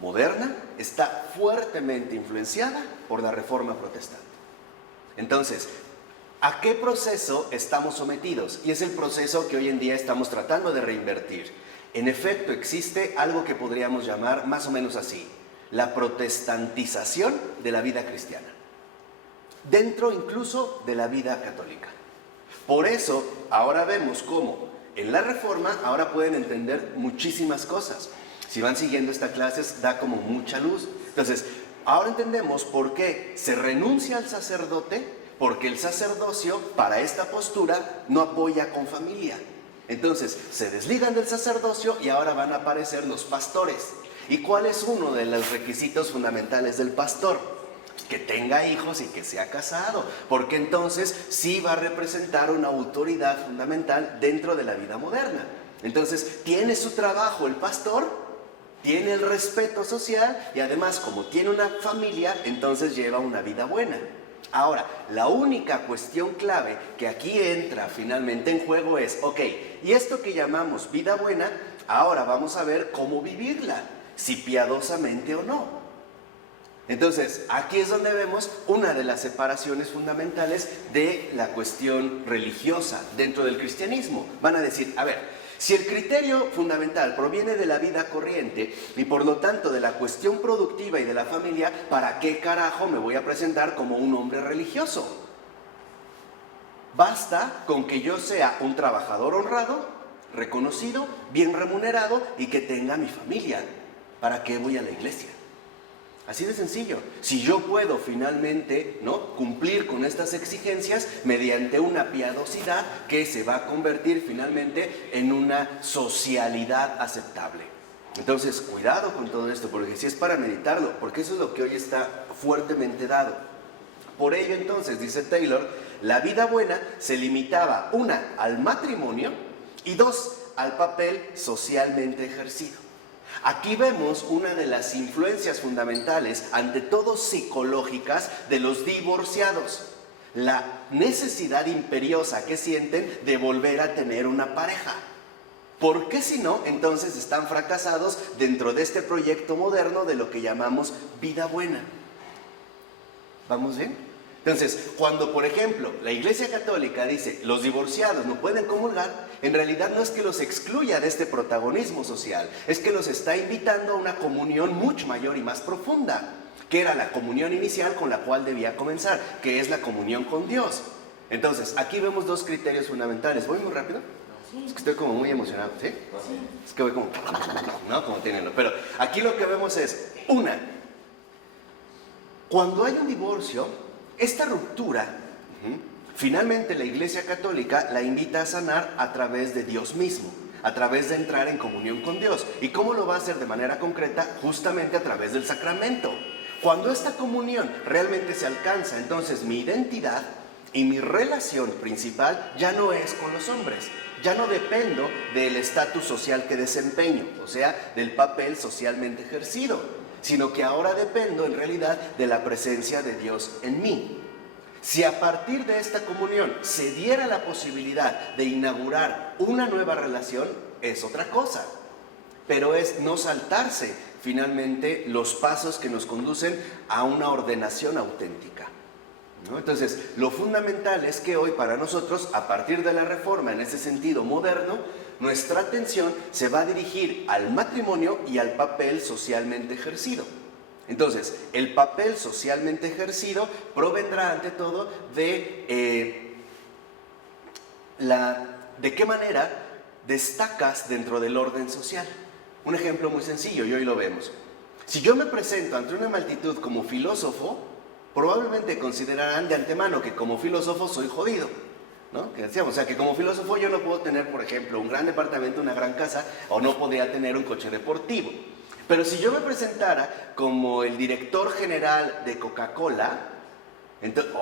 moderna está fuertemente influenciada por la Reforma protestante. Entonces, ¿a qué proceso estamos sometidos? Y es el proceso que hoy en día estamos tratando de reinvertir. En efecto, existe algo que podríamos llamar más o menos así, la protestantización de la vida cristiana, dentro incluso de la vida católica. Por eso, ahora vemos cómo en la Reforma ahora pueden entender muchísimas cosas. Si van siguiendo esta clase, da como mucha luz. Entonces, ahora entendemos por qué se renuncia al sacerdote, porque el sacerdocio, para esta postura, no apoya con familia. Entonces, se desligan del sacerdocio y ahora van a aparecer los pastores. ¿Y cuál es uno de los requisitos fundamentales del pastor? Que tenga hijos y que sea casado, porque entonces sí va a representar una autoridad fundamental dentro de la vida moderna. Entonces, tiene su trabajo el pastor, tiene el respeto social y además como tiene una familia, entonces lleva una vida buena. Ahora, la única cuestión clave que aquí entra finalmente en juego es, ok, y esto que llamamos vida buena, ahora vamos a ver cómo vivirla, si piadosamente o no. Entonces, aquí es donde vemos una de las separaciones fundamentales de la cuestión religiosa dentro del cristianismo. Van a decir, a ver, si el criterio fundamental proviene de la vida corriente y por lo tanto de la cuestión productiva y de la familia, ¿para qué carajo me voy a presentar como un hombre religioso? Basta con que yo sea un trabajador honrado, reconocido, bien remunerado y que tenga mi familia. ¿Para qué voy a la iglesia? Así de sencillo. Si yo puedo finalmente, ¿no?, cumplir con estas exigencias mediante una piadosidad que se va a convertir finalmente en una socialidad aceptable. Entonces, cuidado con todo esto, porque si es para meditarlo, porque eso es lo que hoy está fuertemente dado. Por ello, entonces, dice Taylor, la vida buena se limitaba, una, al matrimonio y dos, al papel socialmente ejercido. Aquí vemos una de las influencias fundamentales, ante todo psicológicas, de los divorciados. La necesidad imperiosa que sienten de volver a tener una pareja. ¿Por qué si no, entonces están fracasados dentro de este proyecto moderno de lo que llamamos vida buena? ¿Vamos bien? Entonces, cuando por ejemplo la Iglesia Católica dice los divorciados no pueden comulgar, en realidad no es que los excluya de este protagonismo social, es que los está invitando a una comunión mucho mayor y más profunda, que era la comunión inicial con la cual debía comenzar, que es la comunión con Dios. Entonces, aquí vemos dos criterios fundamentales. ¿Voy muy rápido? Sí. Es que estoy como muy emocionado, ¿sí? Sí. Es que voy como, ¿no? Como tienenlo. Pero aquí lo que vemos es, una, cuando hay un divorcio, esta ruptura, finalmente la Iglesia Católica la invita a sanar a través de Dios mismo, a través de entrar en comunión con Dios. ¿Y cómo lo va a hacer de manera concreta? Justamente a través del sacramento. Cuando esta comunión realmente se alcanza, entonces mi identidad y mi relación principal ya no es con los hombres. Ya no dependo del estatus social que desempeño, o sea, del papel socialmente ejercido, sino que ahora dependo en realidad de la presencia de Dios en mí. Si a partir de esta comunión se diera la posibilidad de inaugurar una nueva relación, es otra cosa, pero es no saltarse finalmente los pasos que nos conducen a una ordenación auténtica, ¿no? Entonces, lo fundamental es que hoy para nosotros, a partir de la reforma en ese sentido moderno, nuestra atención se va a dirigir al matrimonio y al papel socialmente ejercido. Entonces, el papel socialmente ejercido provendrá ante todo de qué manera destacas dentro del orden social. Un ejemplo muy sencillo, y hoy lo vemos. Si yo me presento ante una multitud como filósofo, probablemente considerarán de antemano que como filósofo soy jodido, ¿no? Que decíamos, o sea, que como filósofo yo no puedo tener, por ejemplo, un gran departamento, una gran casa, o no podría tener un coche deportivo. Pero si yo me presentara como el director general de Coca-Cola, entonces,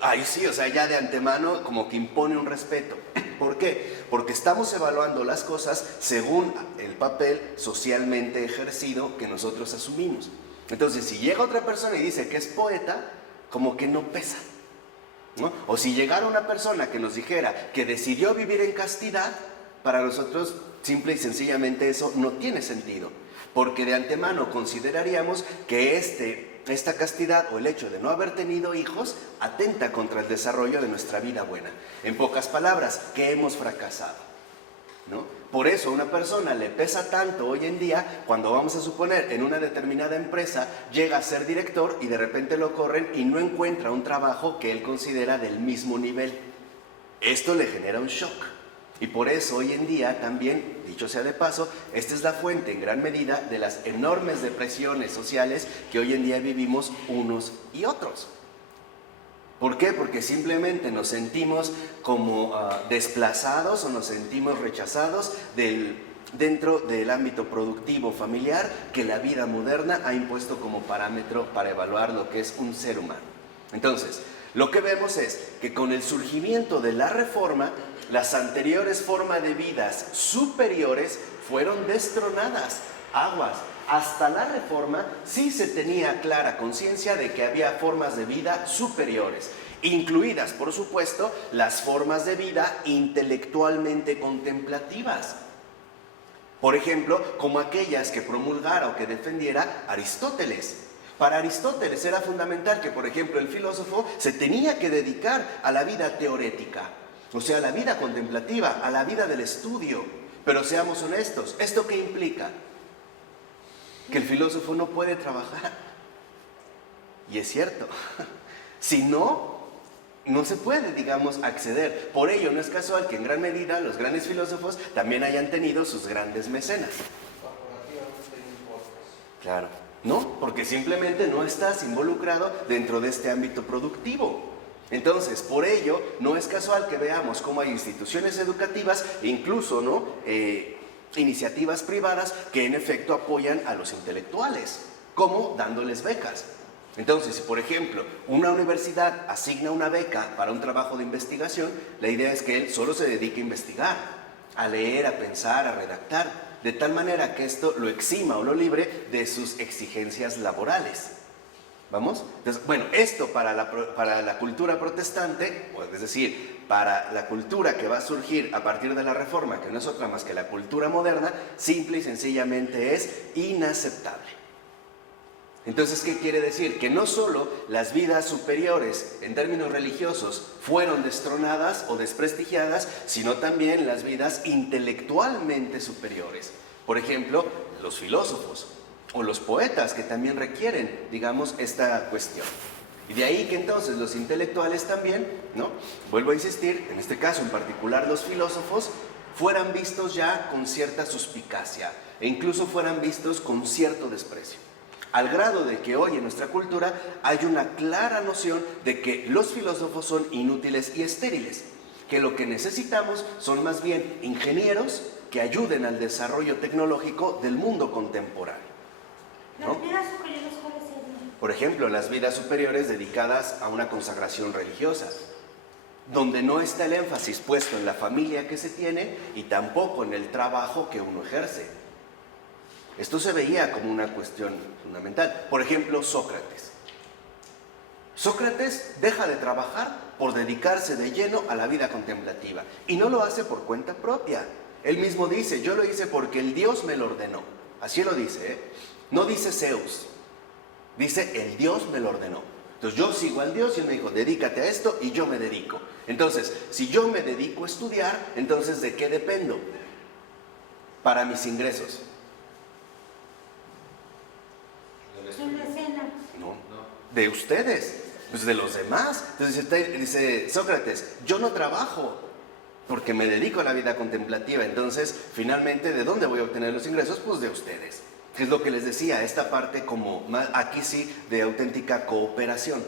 ahí sí, o sea, ya de antemano como que impone un respeto. ¿Por qué? Porque estamos evaluando las cosas según el papel socialmente ejercido que nosotros asumimos. Entonces, si llega otra persona y dice que es poeta, como que no pesa, ¿no? O si llegara una persona que nos dijera que decidió vivir en castidad, para nosotros simple y sencillamente eso no tiene sentido, porque de antemano consideraríamos que esta castidad o el hecho de no haber tenido hijos atenta contra el desarrollo de nuestra vida buena. En pocas palabras, que hemos fracasado, ¿no? Por eso a una persona le pesa tanto hoy en día cuando, vamos a suponer, en una determinada empresa llega a ser director y de repente lo corren y no encuentra un trabajo que él considera del mismo nivel. Esto le genera un shock. Y por eso hoy en día también, dicho sea de paso, esta es la fuente en gran medida de las enormes depresiones sociales que hoy en día vivimos unos y otros. ¿Por qué? Porque simplemente nos sentimos como desplazados o nos sentimos rechazados dentro del ámbito productivo familiar que la vida moderna ha impuesto como parámetro para evaluar lo que es un ser humano. Entonces, lo que vemos es que con el surgimiento de la reforma, las anteriores formas de vidas superiores fueron destronadas. Aguas. Hasta la reforma sí se tenía clara conciencia de que había formas de vida superiores, incluidas, por supuesto, las formas de vida intelectualmente contemplativas. Por ejemplo, como aquellas que promulgara o que defendiera Aristóteles. Para Aristóteles era fundamental que, por ejemplo, el filósofo se tenía que dedicar a la vida teorética, o sea, a la vida contemplativa, a la vida del estudio. Pero seamos honestos, ¿esto qué implica? Que el filósofo no puede trabajar. Y es cierto. Si no, no se puede, digamos, acceder. Por ello no es casual que en gran medida los grandes filósofos también hayan tenido sus grandes mecenas. Claro. No, porque simplemente no estás involucrado dentro de este ámbito productivo. Entonces, por ello, no es casual que veamos cómo hay instituciones educativas e incluso, ¿no?, iniciativas privadas que en efecto apoyan a los intelectuales, como dándoles becas. Entonces, si por ejemplo una universidad asigna una beca para un trabajo de investigación, la idea es que él solo se dedique a investigar, a leer, a pensar, a redactar, de tal manera que esto lo exima o lo libre de sus exigencias laborales. ¿Vamos? Entonces, bueno, esto para la cultura protestante, pues, es decir, para la cultura que va a surgir a partir de la Reforma, que no es otra más que la cultura moderna, simple y sencillamente es inaceptable. Entonces, ¿qué quiere decir? Que no solo las vidas superiores en términos religiosos fueron destronadas o desprestigiadas, sino también las vidas intelectualmente superiores. Por ejemplo, los filósofos o los poetas, que también requieren, digamos, esta cuestión. Y de ahí que entonces los intelectuales también, ¿no? Vuelvo a insistir, en este caso en particular los filósofos, fueran vistos ya con cierta suspicacia e incluso fueran vistos con cierto desprecio. Al grado de que hoy en nuestra cultura hay una clara noción de que los filósofos son inútiles y estériles, que lo que necesitamos son más bien ingenieros que ayuden al desarrollo tecnológico del mundo contemporáneo, ¿no? ¿Las vidas superiores cuáles serían? Por ejemplo, las vidas superiores dedicadas a una consagración religiosa, donde no está el énfasis puesto en la familia que se tiene y tampoco en el trabajo que uno ejerce. Esto se veía como una cuestión fundamental. Por ejemplo, Sócrates. Sócrates deja de trabajar por dedicarse de lleno a la vida contemplativa y no lo hace por cuenta propia. Él mismo dice, yo lo hice porque el Dios me lo ordenó. Así lo dice, ¿eh? No dice Zeus, dice el Dios me lo ordenó. Entonces yo sigo al Dios y él me dijo, dedícate a esto y yo me dedico. Entonces, si yo me dedico a estudiar, entonces ¿de qué dependo? Para mis ingresos. En la cena. No, de ustedes, pues de los demás. Entonces dice Sócrates, yo no trabajo porque me dedico a la vida contemplativa. Entonces, finalmente, ¿de dónde voy a obtener los ingresos? Pues de ustedes. Es lo que les decía, esta parte como aquí sí de auténtica cooperación.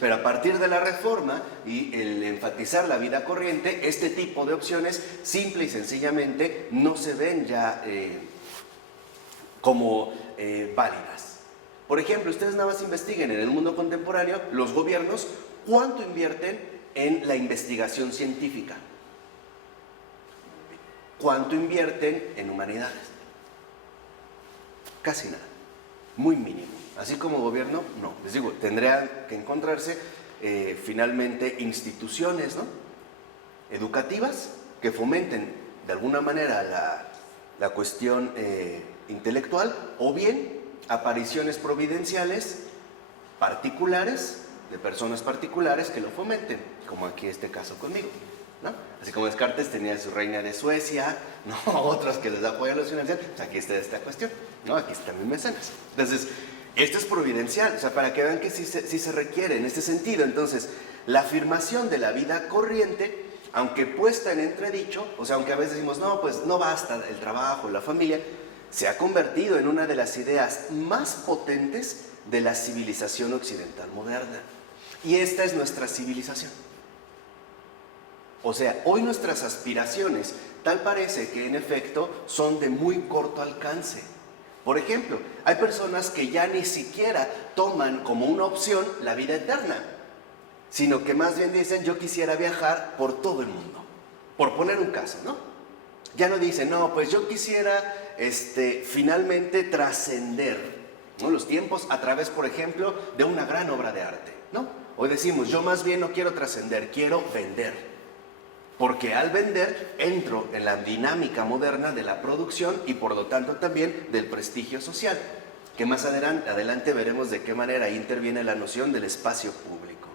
Pero a partir de la Reforma y el enfatizar la vida corriente, este tipo de opciones simple y sencillamente no se ven ya como válidas. Por ejemplo, ustedes nada más investiguen en el mundo contemporáneo, los gobiernos, ¿cuánto invierten en la investigación científica? ¿Cuánto invierten en humanidades? Casi nada, muy mínimo. Así como gobierno, no. Les digo, tendrían que encontrarse finalmente instituciones, ¿no?, educativas que fomenten de alguna manera la cuestión intelectual, o bien apariciones providenciales particulares, de personas particulares que lo fomenten, como aquí este caso conmigo, ¿no? Así como Descartes tenía su reina de Suecia, ¿no?, otros que les apoyan los financieros, pues aquí está esta cuestión, ¿no? Aquí están mis mecenas. Entonces, esto es providencial, o sea, para que vean que sí se requiere en este sentido. Entonces, la afirmación de la vida corriente, aunque puesta en entredicho, o sea, aunque a veces decimos, no, pues no basta el trabajo, la familia, se ha convertido en una de las ideas más potentes de la civilización occidental moderna. Y esta es nuestra civilización. O sea, hoy nuestras aspiraciones, tal parece que en efecto son de muy corto alcance. Por ejemplo, hay personas que ya ni siquiera toman como una opción la vida eterna, sino que más bien dicen, yo quisiera viajar por todo el mundo, por poner un caso, ¿no? Ya no dicen, no, pues yo quisiera finalmente trascender, ¿no?, los tiempos a través, por ejemplo, de una gran obra de arte, ¿no? Hoy decimos, yo más bien no quiero trascender, quiero vender. Porque al vender entro en la dinámica moderna de la producción y por lo tanto también del prestigio social, que más adelante veremos de qué manera ahí interviene la noción del espacio público.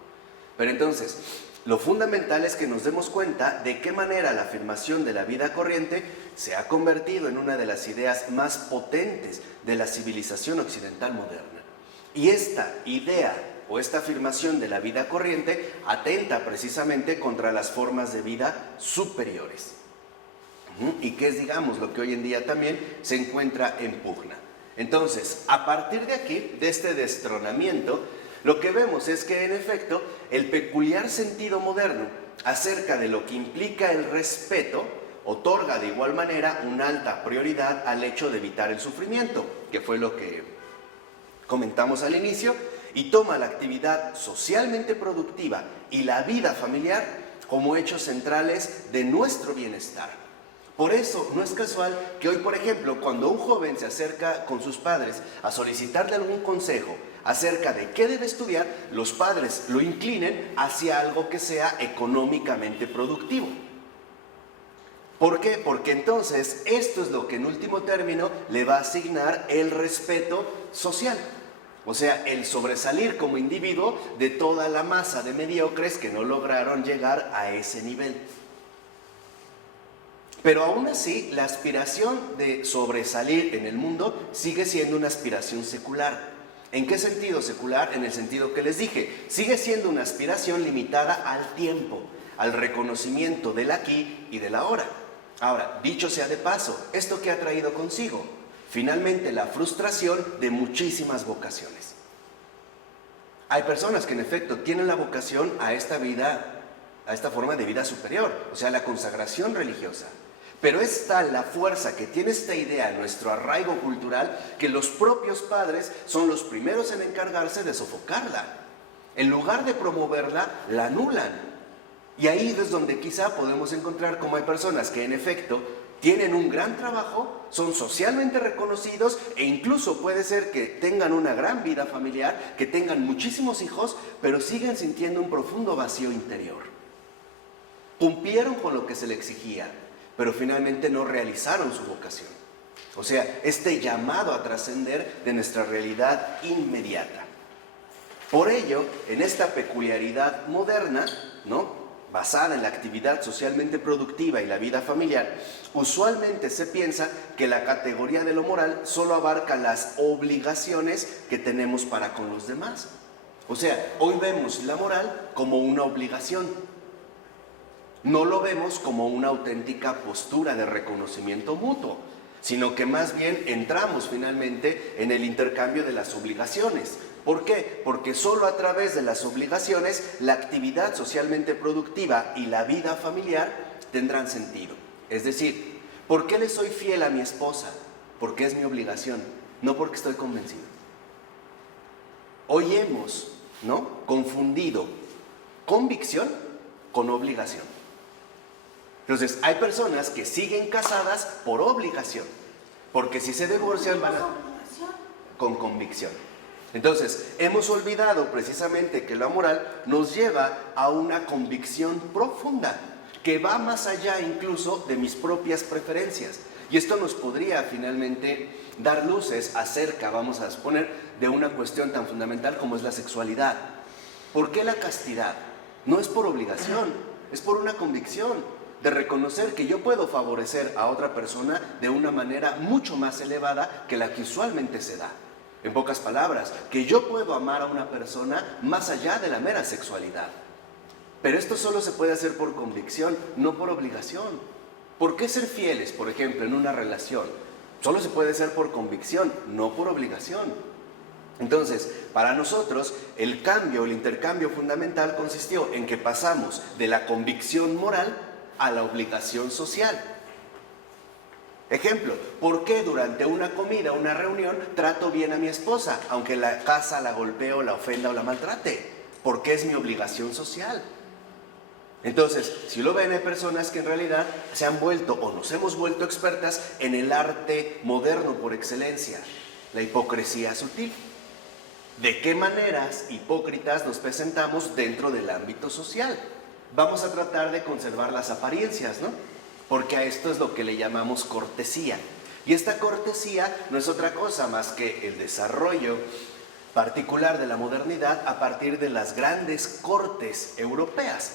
Pero entonces, lo fundamental es que nos demos cuenta de qué manera la afirmación de la vida corriente se ha convertido en una de las ideas más potentes de la civilización occidental moderna. Y esta idea o esta afirmación de la vida corriente atenta precisamente contra las formas de vida superiores. Y que es, digamos, lo que hoy en día también se encuentra en pugna. Entonces, a partir de aquí, de este destronamiento, lo que vemos es que, en efecto, el peculiar sentido moderno acerca de lo que implica el respeto otorga de igual manera una alta prioridad al hecho de evitar el sufrimiento, que fue lo que comentamos al inicio, y toma la actividad socialmente productiva y la vida familiar como hechos centrales de nuestro bienestar. Por eso no es casual que hoy, por ejemplo, cuando un joven se acerca con sus padres a solicitarle algún consejo acerca de qué debe estudiar, los padres lo inclinen hacia algo que sea económicamente productivo. ¿Por qué? Porque entonces esto es lo que en último término le va a asignar el respeto social. O sea, el sobresalir como individuo de toda la masa de mediocres que no lograron llegar a ese nivel. Pero aún así, la aspiración de sobresalir en el mundo sigue siendo una aspiración secular. ¿En qué sentido secular? En el sentido que les dije, sigue siendo una aspiración limitada al tiempo, al reconocimiento del aquí y del ahora. Ahora, dicho sea de paso, ¿esto qué ha traído consigo? Finalmente, la frustración de muchísimas vocaciones. Hay personas que en efecto tienen la vocación a esta vida, a esta forma de vida superior, o sea, la consagración religiosa. Pero es tal la fuerza que tiene esta idea en nuestro arraigo cultural que los propios padres son los primeros en encargarse de sofocarla. En lugar de promoverla, la anulan. Y ahí es donde quizá podemos encontrar cómo hay personas que en efecto tienen un gran trabajo, son socialmente reconocidos e incluso puede ser que tengan una gran vida familiar, que tengan muchísimos hijos, pero siguen sintiendo un profundo vacío interior. Cumplieron con lo que se le exigía, pero finalmente no realizaron su vocación. O sea, este llamado a trascender de nuestra realidad inmediata. Por ello, en esta peculiaridad moderna, basada en la actividad socialmente productiva y la vida familiar, usualmente se piensa que la categoría de lo moral solo abarca las obligaciones que tenemos para con los demás. O sea, hoy vemos la moral como una obligación. No lo vemos como una auténtica postura de reconocimiento mutuo, sino que más bien entramos finalmente en el intercambio de las obligaciones. ¿Por qué? Porque solo a través de las obligaciones la actividad socialmente productiva y la vida familiar tendrán sentido. Es decir, ¿por qué le soy fiel a mi esposa? Porque es mi obligación, no porque estoy convencido. Hoy hemos, confundido convicción con obligación. Entonces, hay personas que siguen casadas por obligación, porque si se divorcian van a... con convicción. Entonces, hemos olvidado precisamente que la moral nos lleva a una convicción profunda, que va más allá incluso de mis propias preferencias. Y esto nos podría finalmente dar luces acerca, vamos a suponer, de una cuestión tan fundamental como es la sexualidad. ¿Por qué la castidad? No es por obligación, es por una convicción de reconocer que yo puedo favorecer a otra persona de una manera mucho más elevada que la que usualmente se da. En pocas palabras, que yo puedo amar a una persona más allá de la mera sexualidad. Pero esto solo se puede hacer por convicción, no por obligación. ¿Por qué ser fieles, por ejemplo, en una relación? Solo se puede hacer por convicción, no por obligación. Entonces, para nosotros, el intercambio fundamental consistió en que pasamos de la convicción moral a la obligación social. Ejemplo, ¿por qué durante una comida, una reunión, trato bien a mi esposa, aunque la casa la golpeo, la ofenda o la maltrate? Porque es mi obligación social. Entonces, si lo ven, hay personas que en realidad se han vuelto o nos hemos vuelto expertas en el arte moderno por excelencia, la hipocresía sutil. ¿De qué maneras hipócritas nos presentamos dentro del ámbito social? Vamos a tratar de conservar las apariencias, porque a esto es lo que le llamamos cortesía. Y esta cortesía no es otra cosa más que el desarrollo particular de la modernidad a partir de las grandes cortes europeas.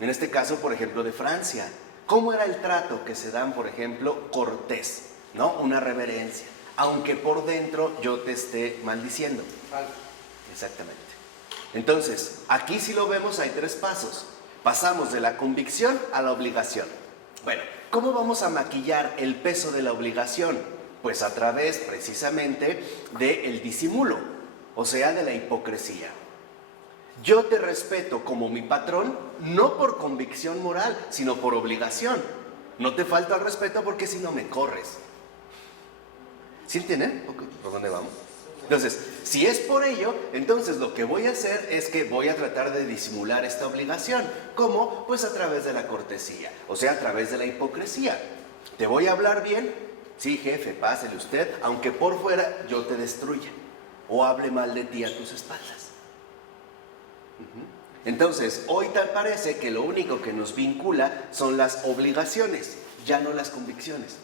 En este caso, por ejemplo, de Francia. ¿Cómo era el trato que se dan, por ejemplo, cortés? Una reverencia. Aunque por dentro yo te esté maldiciendo. Exactamente. Entonces, aquí si lo vemos hay 3 pasos. Pasamos de la convicción a la obligación. Bueno, ¿cómo vamos a maquillar el peso de la obligación? Pues a través precisamente del disimulo, o sea, de la hipocresía. Yo te respeto como mi patrón, no por convicción moral, sino por obligación. No te falta el respeto porque si no me corres. ¿Sí entienden? ¿Por dónde vamos? Entonces, si es por ello, entonces lo que voy a hacer es que voy a tratar de disimular esta obligación. ¿Cómo? Pues a través de la cortesía, o sea, a través de la hipocresía. Te voy a hablar bien, sí, jefe, pásele usted, aunque por fuera yo te destruya o hable mal de ti a tus espaldas. Entonces, hoy tal parece que lo único que nos vincula son las obligaciones, ya no las convicciones.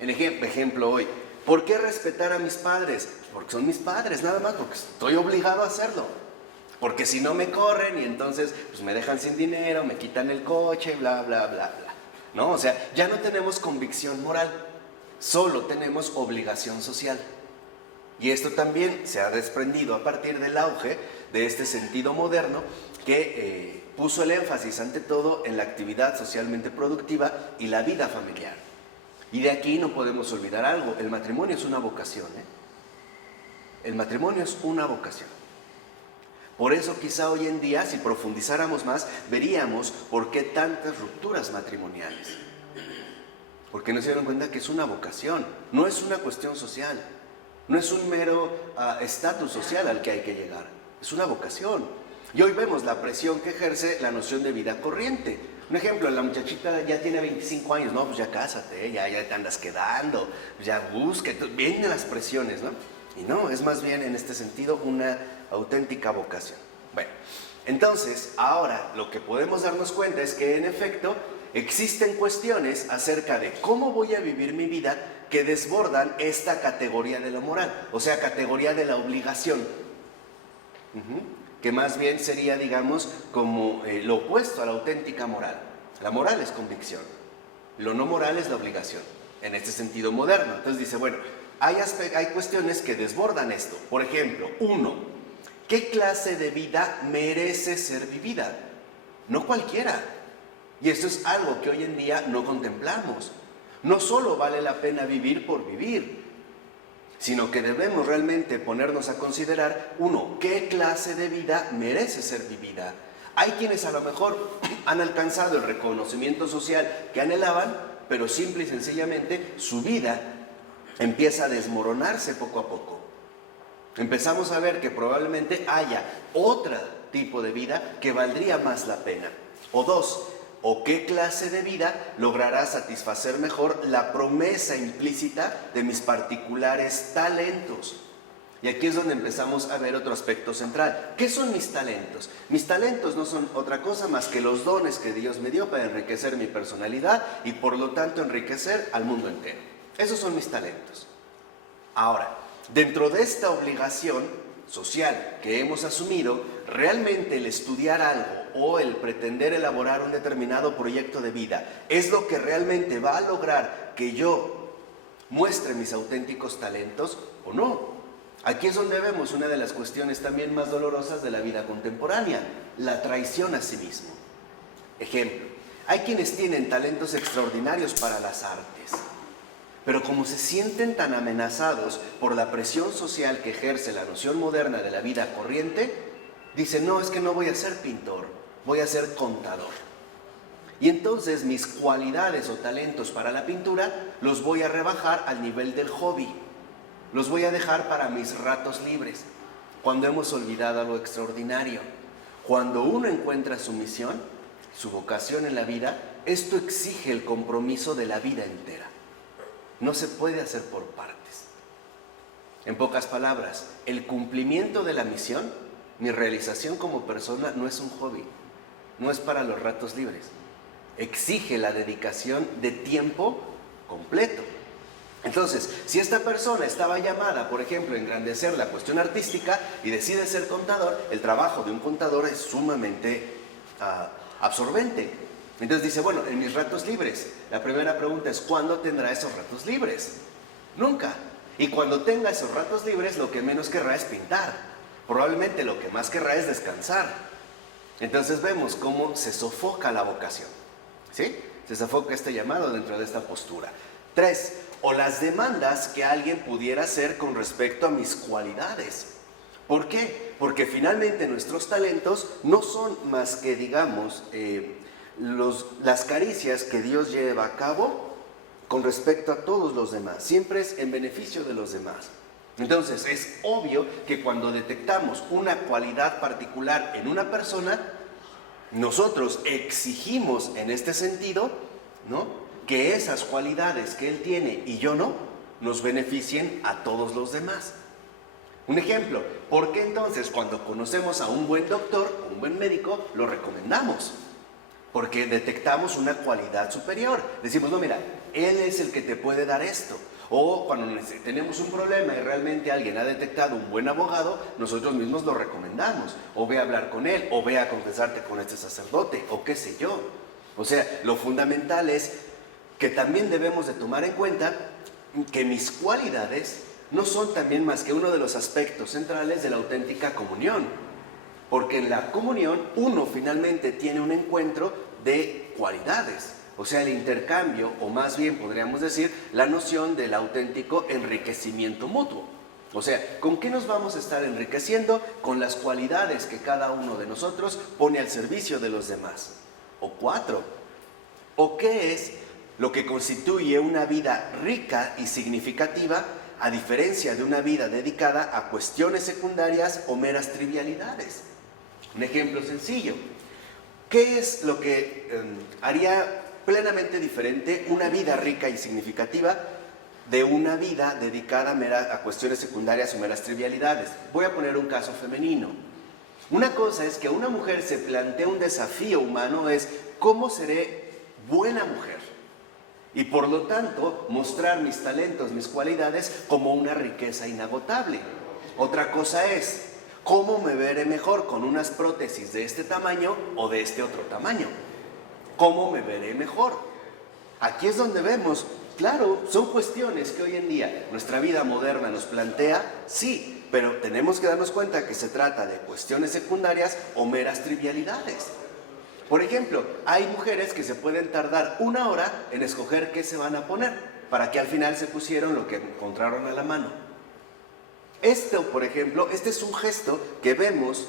En ejemplo hoy, ¿por qué respetar a mis padres? Porque son mis padres, nada más, porque estoy obligado a hacerlo. Porque si no me corren y entonces pues me dejan sin dinero, me quitan el coche, bla, bla, bla, bla. ¿No? O sea, ya no tenemos convicción moral, solo tenemos obligación social. Y esto también se ha desprendido a partir del auge de este sentido moderno que puso el énfasis ante todo en la actividad socialmente productiva y la vida familiar. Y de aquí no podemos olvidar algo, el matrimonio es una vocación, El matrimonio es una vocación. Por eso quizá hoy en día, si profundizáramos más, veríamos por qué tantas rupturas matrimoniales. Porque no se dieron cuenta que es una vocación, no es una cuestión social, no es un mero estatus social al que hay que llegar, es una vocación. Y hoy vemos la presión que ejerce la noción de vida corriente. Un ejemplo, la muchachita ya tiene 25 años, no, pues ya cásate, ya te andas quedando, ya busca, vienen las presiones, ¿no? Y no, es más bien en este sentido una auténtica vocación. Bueno, entonces, ahora lo que podemos darnos cuenta es que en efecto existen cuestiones acerca de cómo voy a vivir mi vida que desbordan esta categoría de la moral, o sea, categoría de la obligación. Que más bien sería, digamos, como lo opuesto a la auténtica moral. La moral es convicción, lo no moral es la obligación, en este sentido moderno. Entonces dice, bueno, hay cuestiones que desbordan esto. Por ejemplo, uno, ¿qué clase de vida merece ser vivida? No cualquiera. Y esto es algo que hoy en día no contemplamos. No solo vale la pena vivir por vivir, sino que debemos realmente ponernos a considerar, uno, ¿qué clase de vida merece ser vivida? Hay quienes a lo mejor han alcanzado el reconocimiento social que anhelaban, pero simple y sencillamente su vida empieza a desmoronarse poco a poco. Empezamos a ver que probablemente haya otro tipo de vida que valdría más la pena. O dos, ¿o qué clase de vida logrará satisfacer mejor la promesa implícita de mis particulares talentos? Y aquí es donde empezamos a ver otro aspecto central. ¿Qué son mis talentos? Mis talentos no son otra cosa más que los dones que Dios me dio para enriquecer mi personalidad y por lo tanto enriquecer al mundo entero. Esos son mis talentos. Ahora, dentro de esta obligación social que hemos asumido, realmente el estudiar algo o el pretender elaborar un determinado proyecto de vida es lo que realmente va a lograr que yo muestre mis auténticos talentos o no. Aquí es donde vemos una de las cuestiones también más dolorosas de la vida contemporánea, la traición a sí mismo. Ejemplo, hay quienes tienen talentos extraordinarios para las artes, pero como se sienten tan amenazados por la presión social que ejerce la noción moderna de la vida corriente, dicen, no, es que no voy a ser pintor, voy a ser contador. Y entonces mis cualidades o talentos para la pintura los voy a rebajar al nivel del hobby, los voy a dejar para mis ratos libres, cuando hemos olvidado lo extraordinario. Cuando uno encuentra su misión, su vocación en la vida, esto exige el compromiso de la vida entera. No se puede hacer por partes. En pocas palabras, el cumplimiento de la misión, mi realización como persona, no es un hobby, no es para los ratos libres. Exige la dedicación de tiempo completo. Entonces, si esta persona estaba llamada, por ejemplo, a engrandecer la cuestión artística y decide ser contador, el trabajo de un contador es sumamente absorbente. Entonces dice, bueno, en mis ratos libres, la primera pregunta es, ¿cuándo tendrá esos ratos libres? Nunca. Y cuando tenga esos ratos libres, lo que menos querrá es pintar. Probablemente lo que más querrá es descansar. Entonces vemos cómo se sofoca la vocación, ¿sí? Se sofoca este llamado dentro de esta postura. 3, o las demandas que alguien pudiera hacer con respecto a mis cualidades. ¿Por qué? Porque finalmente nuestros talentos no son más que, digamos, las caricias que Dios lleva a cabo con respecto a todos los demás. Siempre es en beneficio de los demás. Entonces, es obvio que cuando detectamos una cualidad particular en una persona, nosotros exigimos en este sentido, ¿no?, que esas cualidades que él tiene y yo no, nos beneficien a todos los demás. Un ejemplo, ¿por qué entonces cuando conocemos a un buen doctor, un buen médico, lo recomendamos? Porque detectamos una cualidad superior. Decimos, no, mira, él es el que te puede dar esto. O cuando tenemos un problema y realmente alguien ha detectado un buen abogado, nosotros mismos lo recomendamos. O ve a hablar con él, o ve a confesarte con este sacerdote, o qué sé yo. O sea, lo fundamental es que también debemos de tomar en cuenta que mis cualidades no son también más que uno de los aspectos centrales de la auténtica comunión. Porque en la comunión uno finalmente tiene un encuentro de cualidades. O sea, el intercambio, o más bien podríamos decir, la noción del auténtico enriquecimiento mutuo. O sea, ¿con qué nos vamos a estar enriqueciendo? Con las cualidades que cada uno de nosotros pone al servicio de los demás. O 4. ¿O qué es lo que constituye una vida rica y significativa, a diferencia de una vida dedicada a cuestiones secundarias o meras trivialidades? Un ejemplo sencillo. ¿Qué es lo que haría plenamente diferente una vida rica y significativa de una vida dedicada a cuestiones secundarias o meras trivialidades? Voy a poner un caso femenino. Una cosa es que a una mujer se plantea un desafío humano, es ¿cómo seré buena mujer? Y por lo tanto, mostrar mis talentos, mis cualidades como una riqueza inagotable. Otra cosa es, ¿cómo me veré mejor con unas prótesis de este tamaño o de este otro tamaño? ¿Cómo me veré mejor? Aquí es donde vemos, claro, son cuestiones que hoy en día nuestra vida moderna nos plantea, sí, pero tenemos que darnos cuenta que se trata de cuestiones secundarias o meras trivialidades. Por ejemplo, hay mujeres que se pueden tardar 1 hora en escoger qué se van a poner, para que al final se pusieron lo que encontraron a la mano. Esto, por ejemplo, este es un gesto que vemos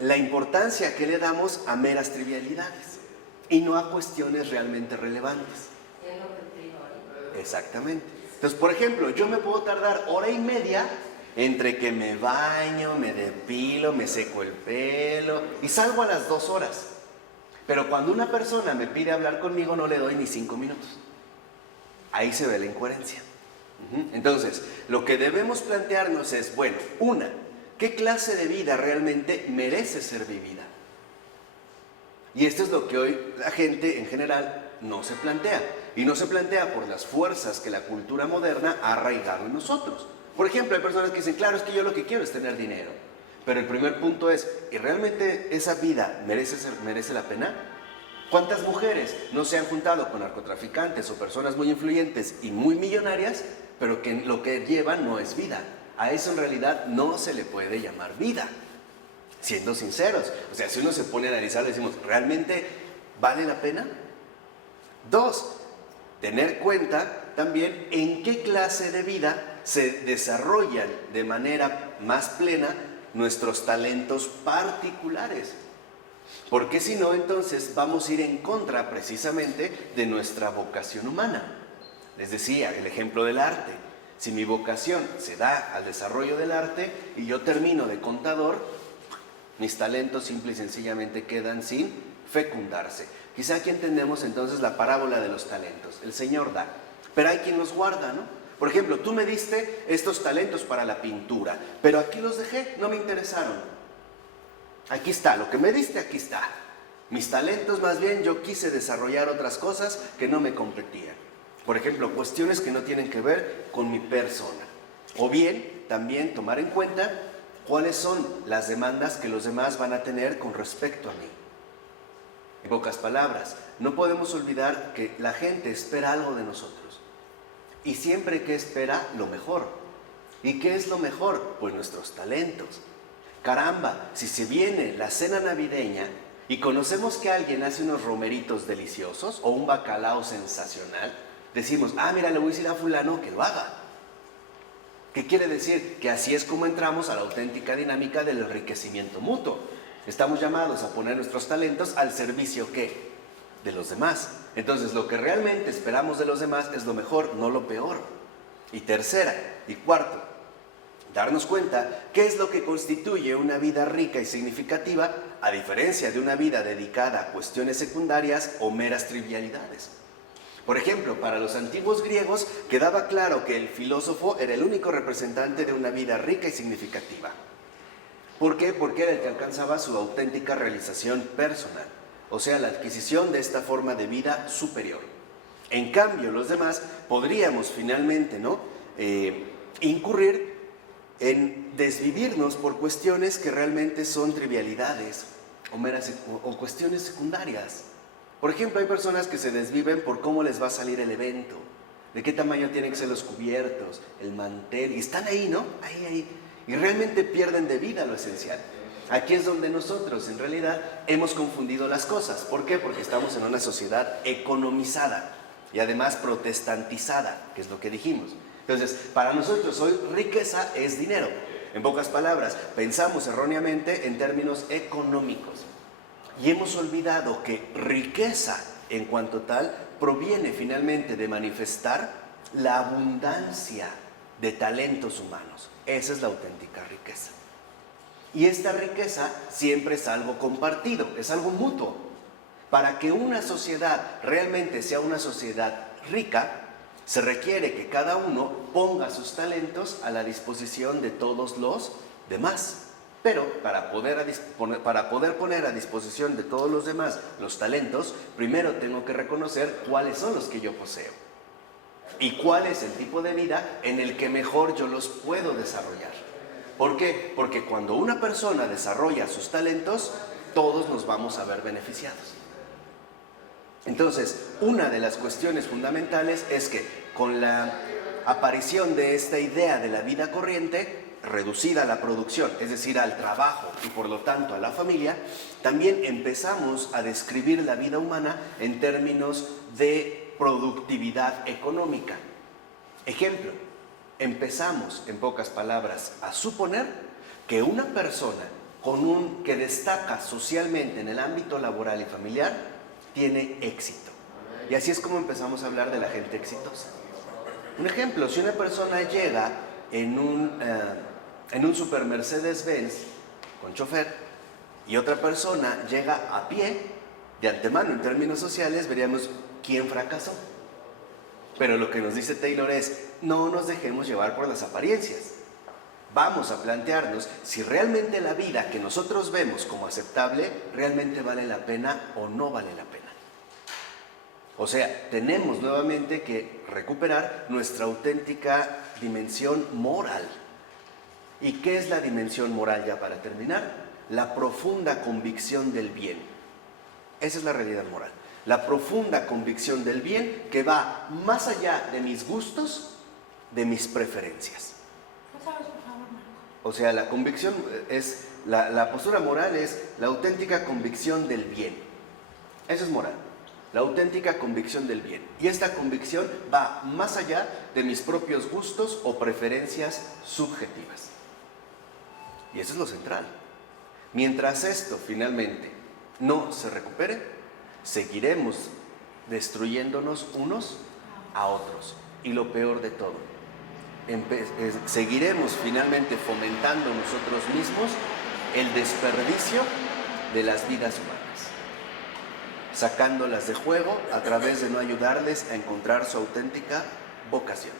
la importancia que le damos a meras trivialidades y no a cuestiones realmente relevantes. Exactamente. Entonces, por ejemplo, yo me puedo tardar 1h30 entre que me baño, me depilo, me seco el pelo y salgo a las 2 horas. Pero cuando una persona me pide hablar conmigo, no le doy ni 5 minutos. Ahí se ve la incoherencia. Entonces, lo que debemos plantearnos es, bueno, ¿qué clase de vida realmente merece ser vivida? Y esto es lo que hoy la gente en general no se plantea. Y no se plantea por las fuerzas que la cultura moderna ha arraigado en nosotros. Por ejemplo, hay personas que dicen, claro, es que yo lo que quiero es tener dinero. Pero el primer punto es, ¿y realmente esa vida merece la pena? ¿Cuántas mujeres no se han juntado con narcotraficantes o personas muy influyentes y muy millonarias, pero que lo que llevan no es vida? A eso en realidad no se le puede llamar vida, siendo sinceros. O sea, si uno se pone a analizar, decimos, ¿realmente vale la pena? 2, tener cuenta también en qué clase de vida se desarrollan de manera más plena nuestros talentos particulares. Porque si no, entonces vamos a ir en contra precisamente de nuestra vocación humana. Les decía, el ejemplo del arte. Si mi vocación se da al desarrollo del arte y yo termino de contador, mis talentos simple y sencillamente quedan sin fecundarse. Quizá aquí entendemos entonces la parábola de los talentos. El Señor da, pero hay quien los guarda, ¿no? Por ejemplo, tú me diste estos talentos para la pintura, pero aquí los dejé, no me interesaron. Aquí está, lo que me diste, aquí está. Mis talentos, más bien, yo quise desarrollar otras cosas que no me competían. Por ejemplo, cuestiones que no tienen que ver con mi persona. O bien, también tomar en cuenta cuáles son las demandas que los demás van a tener con respecto a mí. En pocas palabras, no podemos olvidar que la gente espera algo de nosotros. Y siempre que espera lo mejor. ¿Y qué es lo mejor? Pues nuestros talentos. Caramba, si se viene la cena navideña y conocemos que alguien hace unos romeritos deliciosos o un bacalao sensacional, decimos, mira, le voy a decir a fulano que lo haga. ¿Qué quiere decir? Que así es como entramos a la auténtica dinámica del enriquecimiento mutuo. Estamos llamados a poner nuestros talentos al servicio, ¿qué? De los demás. Entonces, lo que realmente esperamos de los demás es lo mejor, no lo peor. Y tercera, y cuarto, darnos cuenta qué es lo que constituye una vida rica y significativa, a diferencia de una vida dedicada a cuestiones secundarias o meras trivialidades. Por ejemplo, para los antiguos griegos quedaba claro que el filósofo era el único representante de una vida rica y significativa. ¿Por qué? Porque era el que alcanzaba su auténtica realización personal, o sea, la adquisición de esta forma de vida superior. En cambio, los demás podríamos finalmente, incurrir en desvivirnos por cuestiones que realmente son trivialidades o cuestiones secundarias. Por ejemplo, hay personas que se desviven por cómo les va a salir el evento, de qué tamaño tienen que ser los cubiertos, el mantel, y están ahí, ¿no? Ahí. Y realmente pierden de vida lo esencial. Aquí es donde nosotros, en realidad, hemos confundido las cosas. ¿Por qué? Porque estamos en una sociedad economizada y además protestantizada, que es lo que dijimos. Entonces, para nosotros hoy riqueza es dinero. En pocas palabras, pensamos erróneamente en términos económicos. Y hemos olvidado que riqueza, en cuanto tal, proviene finalmente de manifestar la abundancia de talentos humanos. Esa es la auténtica riqueza. Y esta riqueza siempre es algo compartido, es algo mutuo. Para que una sociedad realmente sea una sociedad rica, se requiere que cada uno ponga sus talentos a la disposición de todos los demás. Pero para poder poner a disposición de todos los demás los talentos, primero tengo que reconocer cuáles son los que yo poseo y cuál es el tipo de vida en el que mejor yo los puedo desarrollar. ¿Por qué? Porque cuando una persona desarrolla sus talentos, todos nos vamos a ver beneficiados. Entonces, una de las cuestiones fundamentales es que con la aparición de esta idea de la vida corriente, reducida a la producción, es decir, al trabajo y por lo tanto a la familia, también empezamos a describir la vida humana en términos de productividad económica. Ejemplo, empezamos, en pocas palabras, a suponer que una persona que destaca socialmente en el ámbito laboral y familiar tiene éxito. Y así es como empezamos a hablar de la gente exitosa. Un ejemplo, si una persona llega en un super Mercedes-Benz con chofer y otra persona llega a pie, de antemano en términos sociales veríamos quién fracasó. Pero lo que nos dice Taylor es, no nos dejemos llevar por las apariencias. Vamos a plantearnos si realmente la vida que nosotros vemos como aceptable realmente vale la pena o no vale la pena. O sea, tenemos nuevamente que recuperar nuestra auténtica dimensión moral. ¿Y qué es la dimensión moral, ya para terminar? La profunda convicción del bien. Esa es la realidad moral. La profunda convicción del bien que va más allá de mis gustos, de mis preferencias. O sea, la convicción es, la postura moral es la auténtica convicción del bien. Eso es moral. La auténtica convicción del bien. Y esta convicción va más allá de mis propios gustos o preferencias subjetivas. Y eso es lo central. Mientras esto finalmente no se recupere, seguiremos destruyéndonos unos a otros. Y lo peor de todo, seguiremos finalmente fomentando nosotros mismos el desperdicio de las vidas humanas, sacándolas de juego a través de no ayudarles a encontrar su auténtica vocación.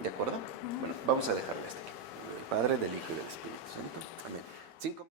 ¿De acuerdo? Bueno, vamos a dejarle hasta aquí. Del Padre, del Hijo y del Espíritu Santo. Amén.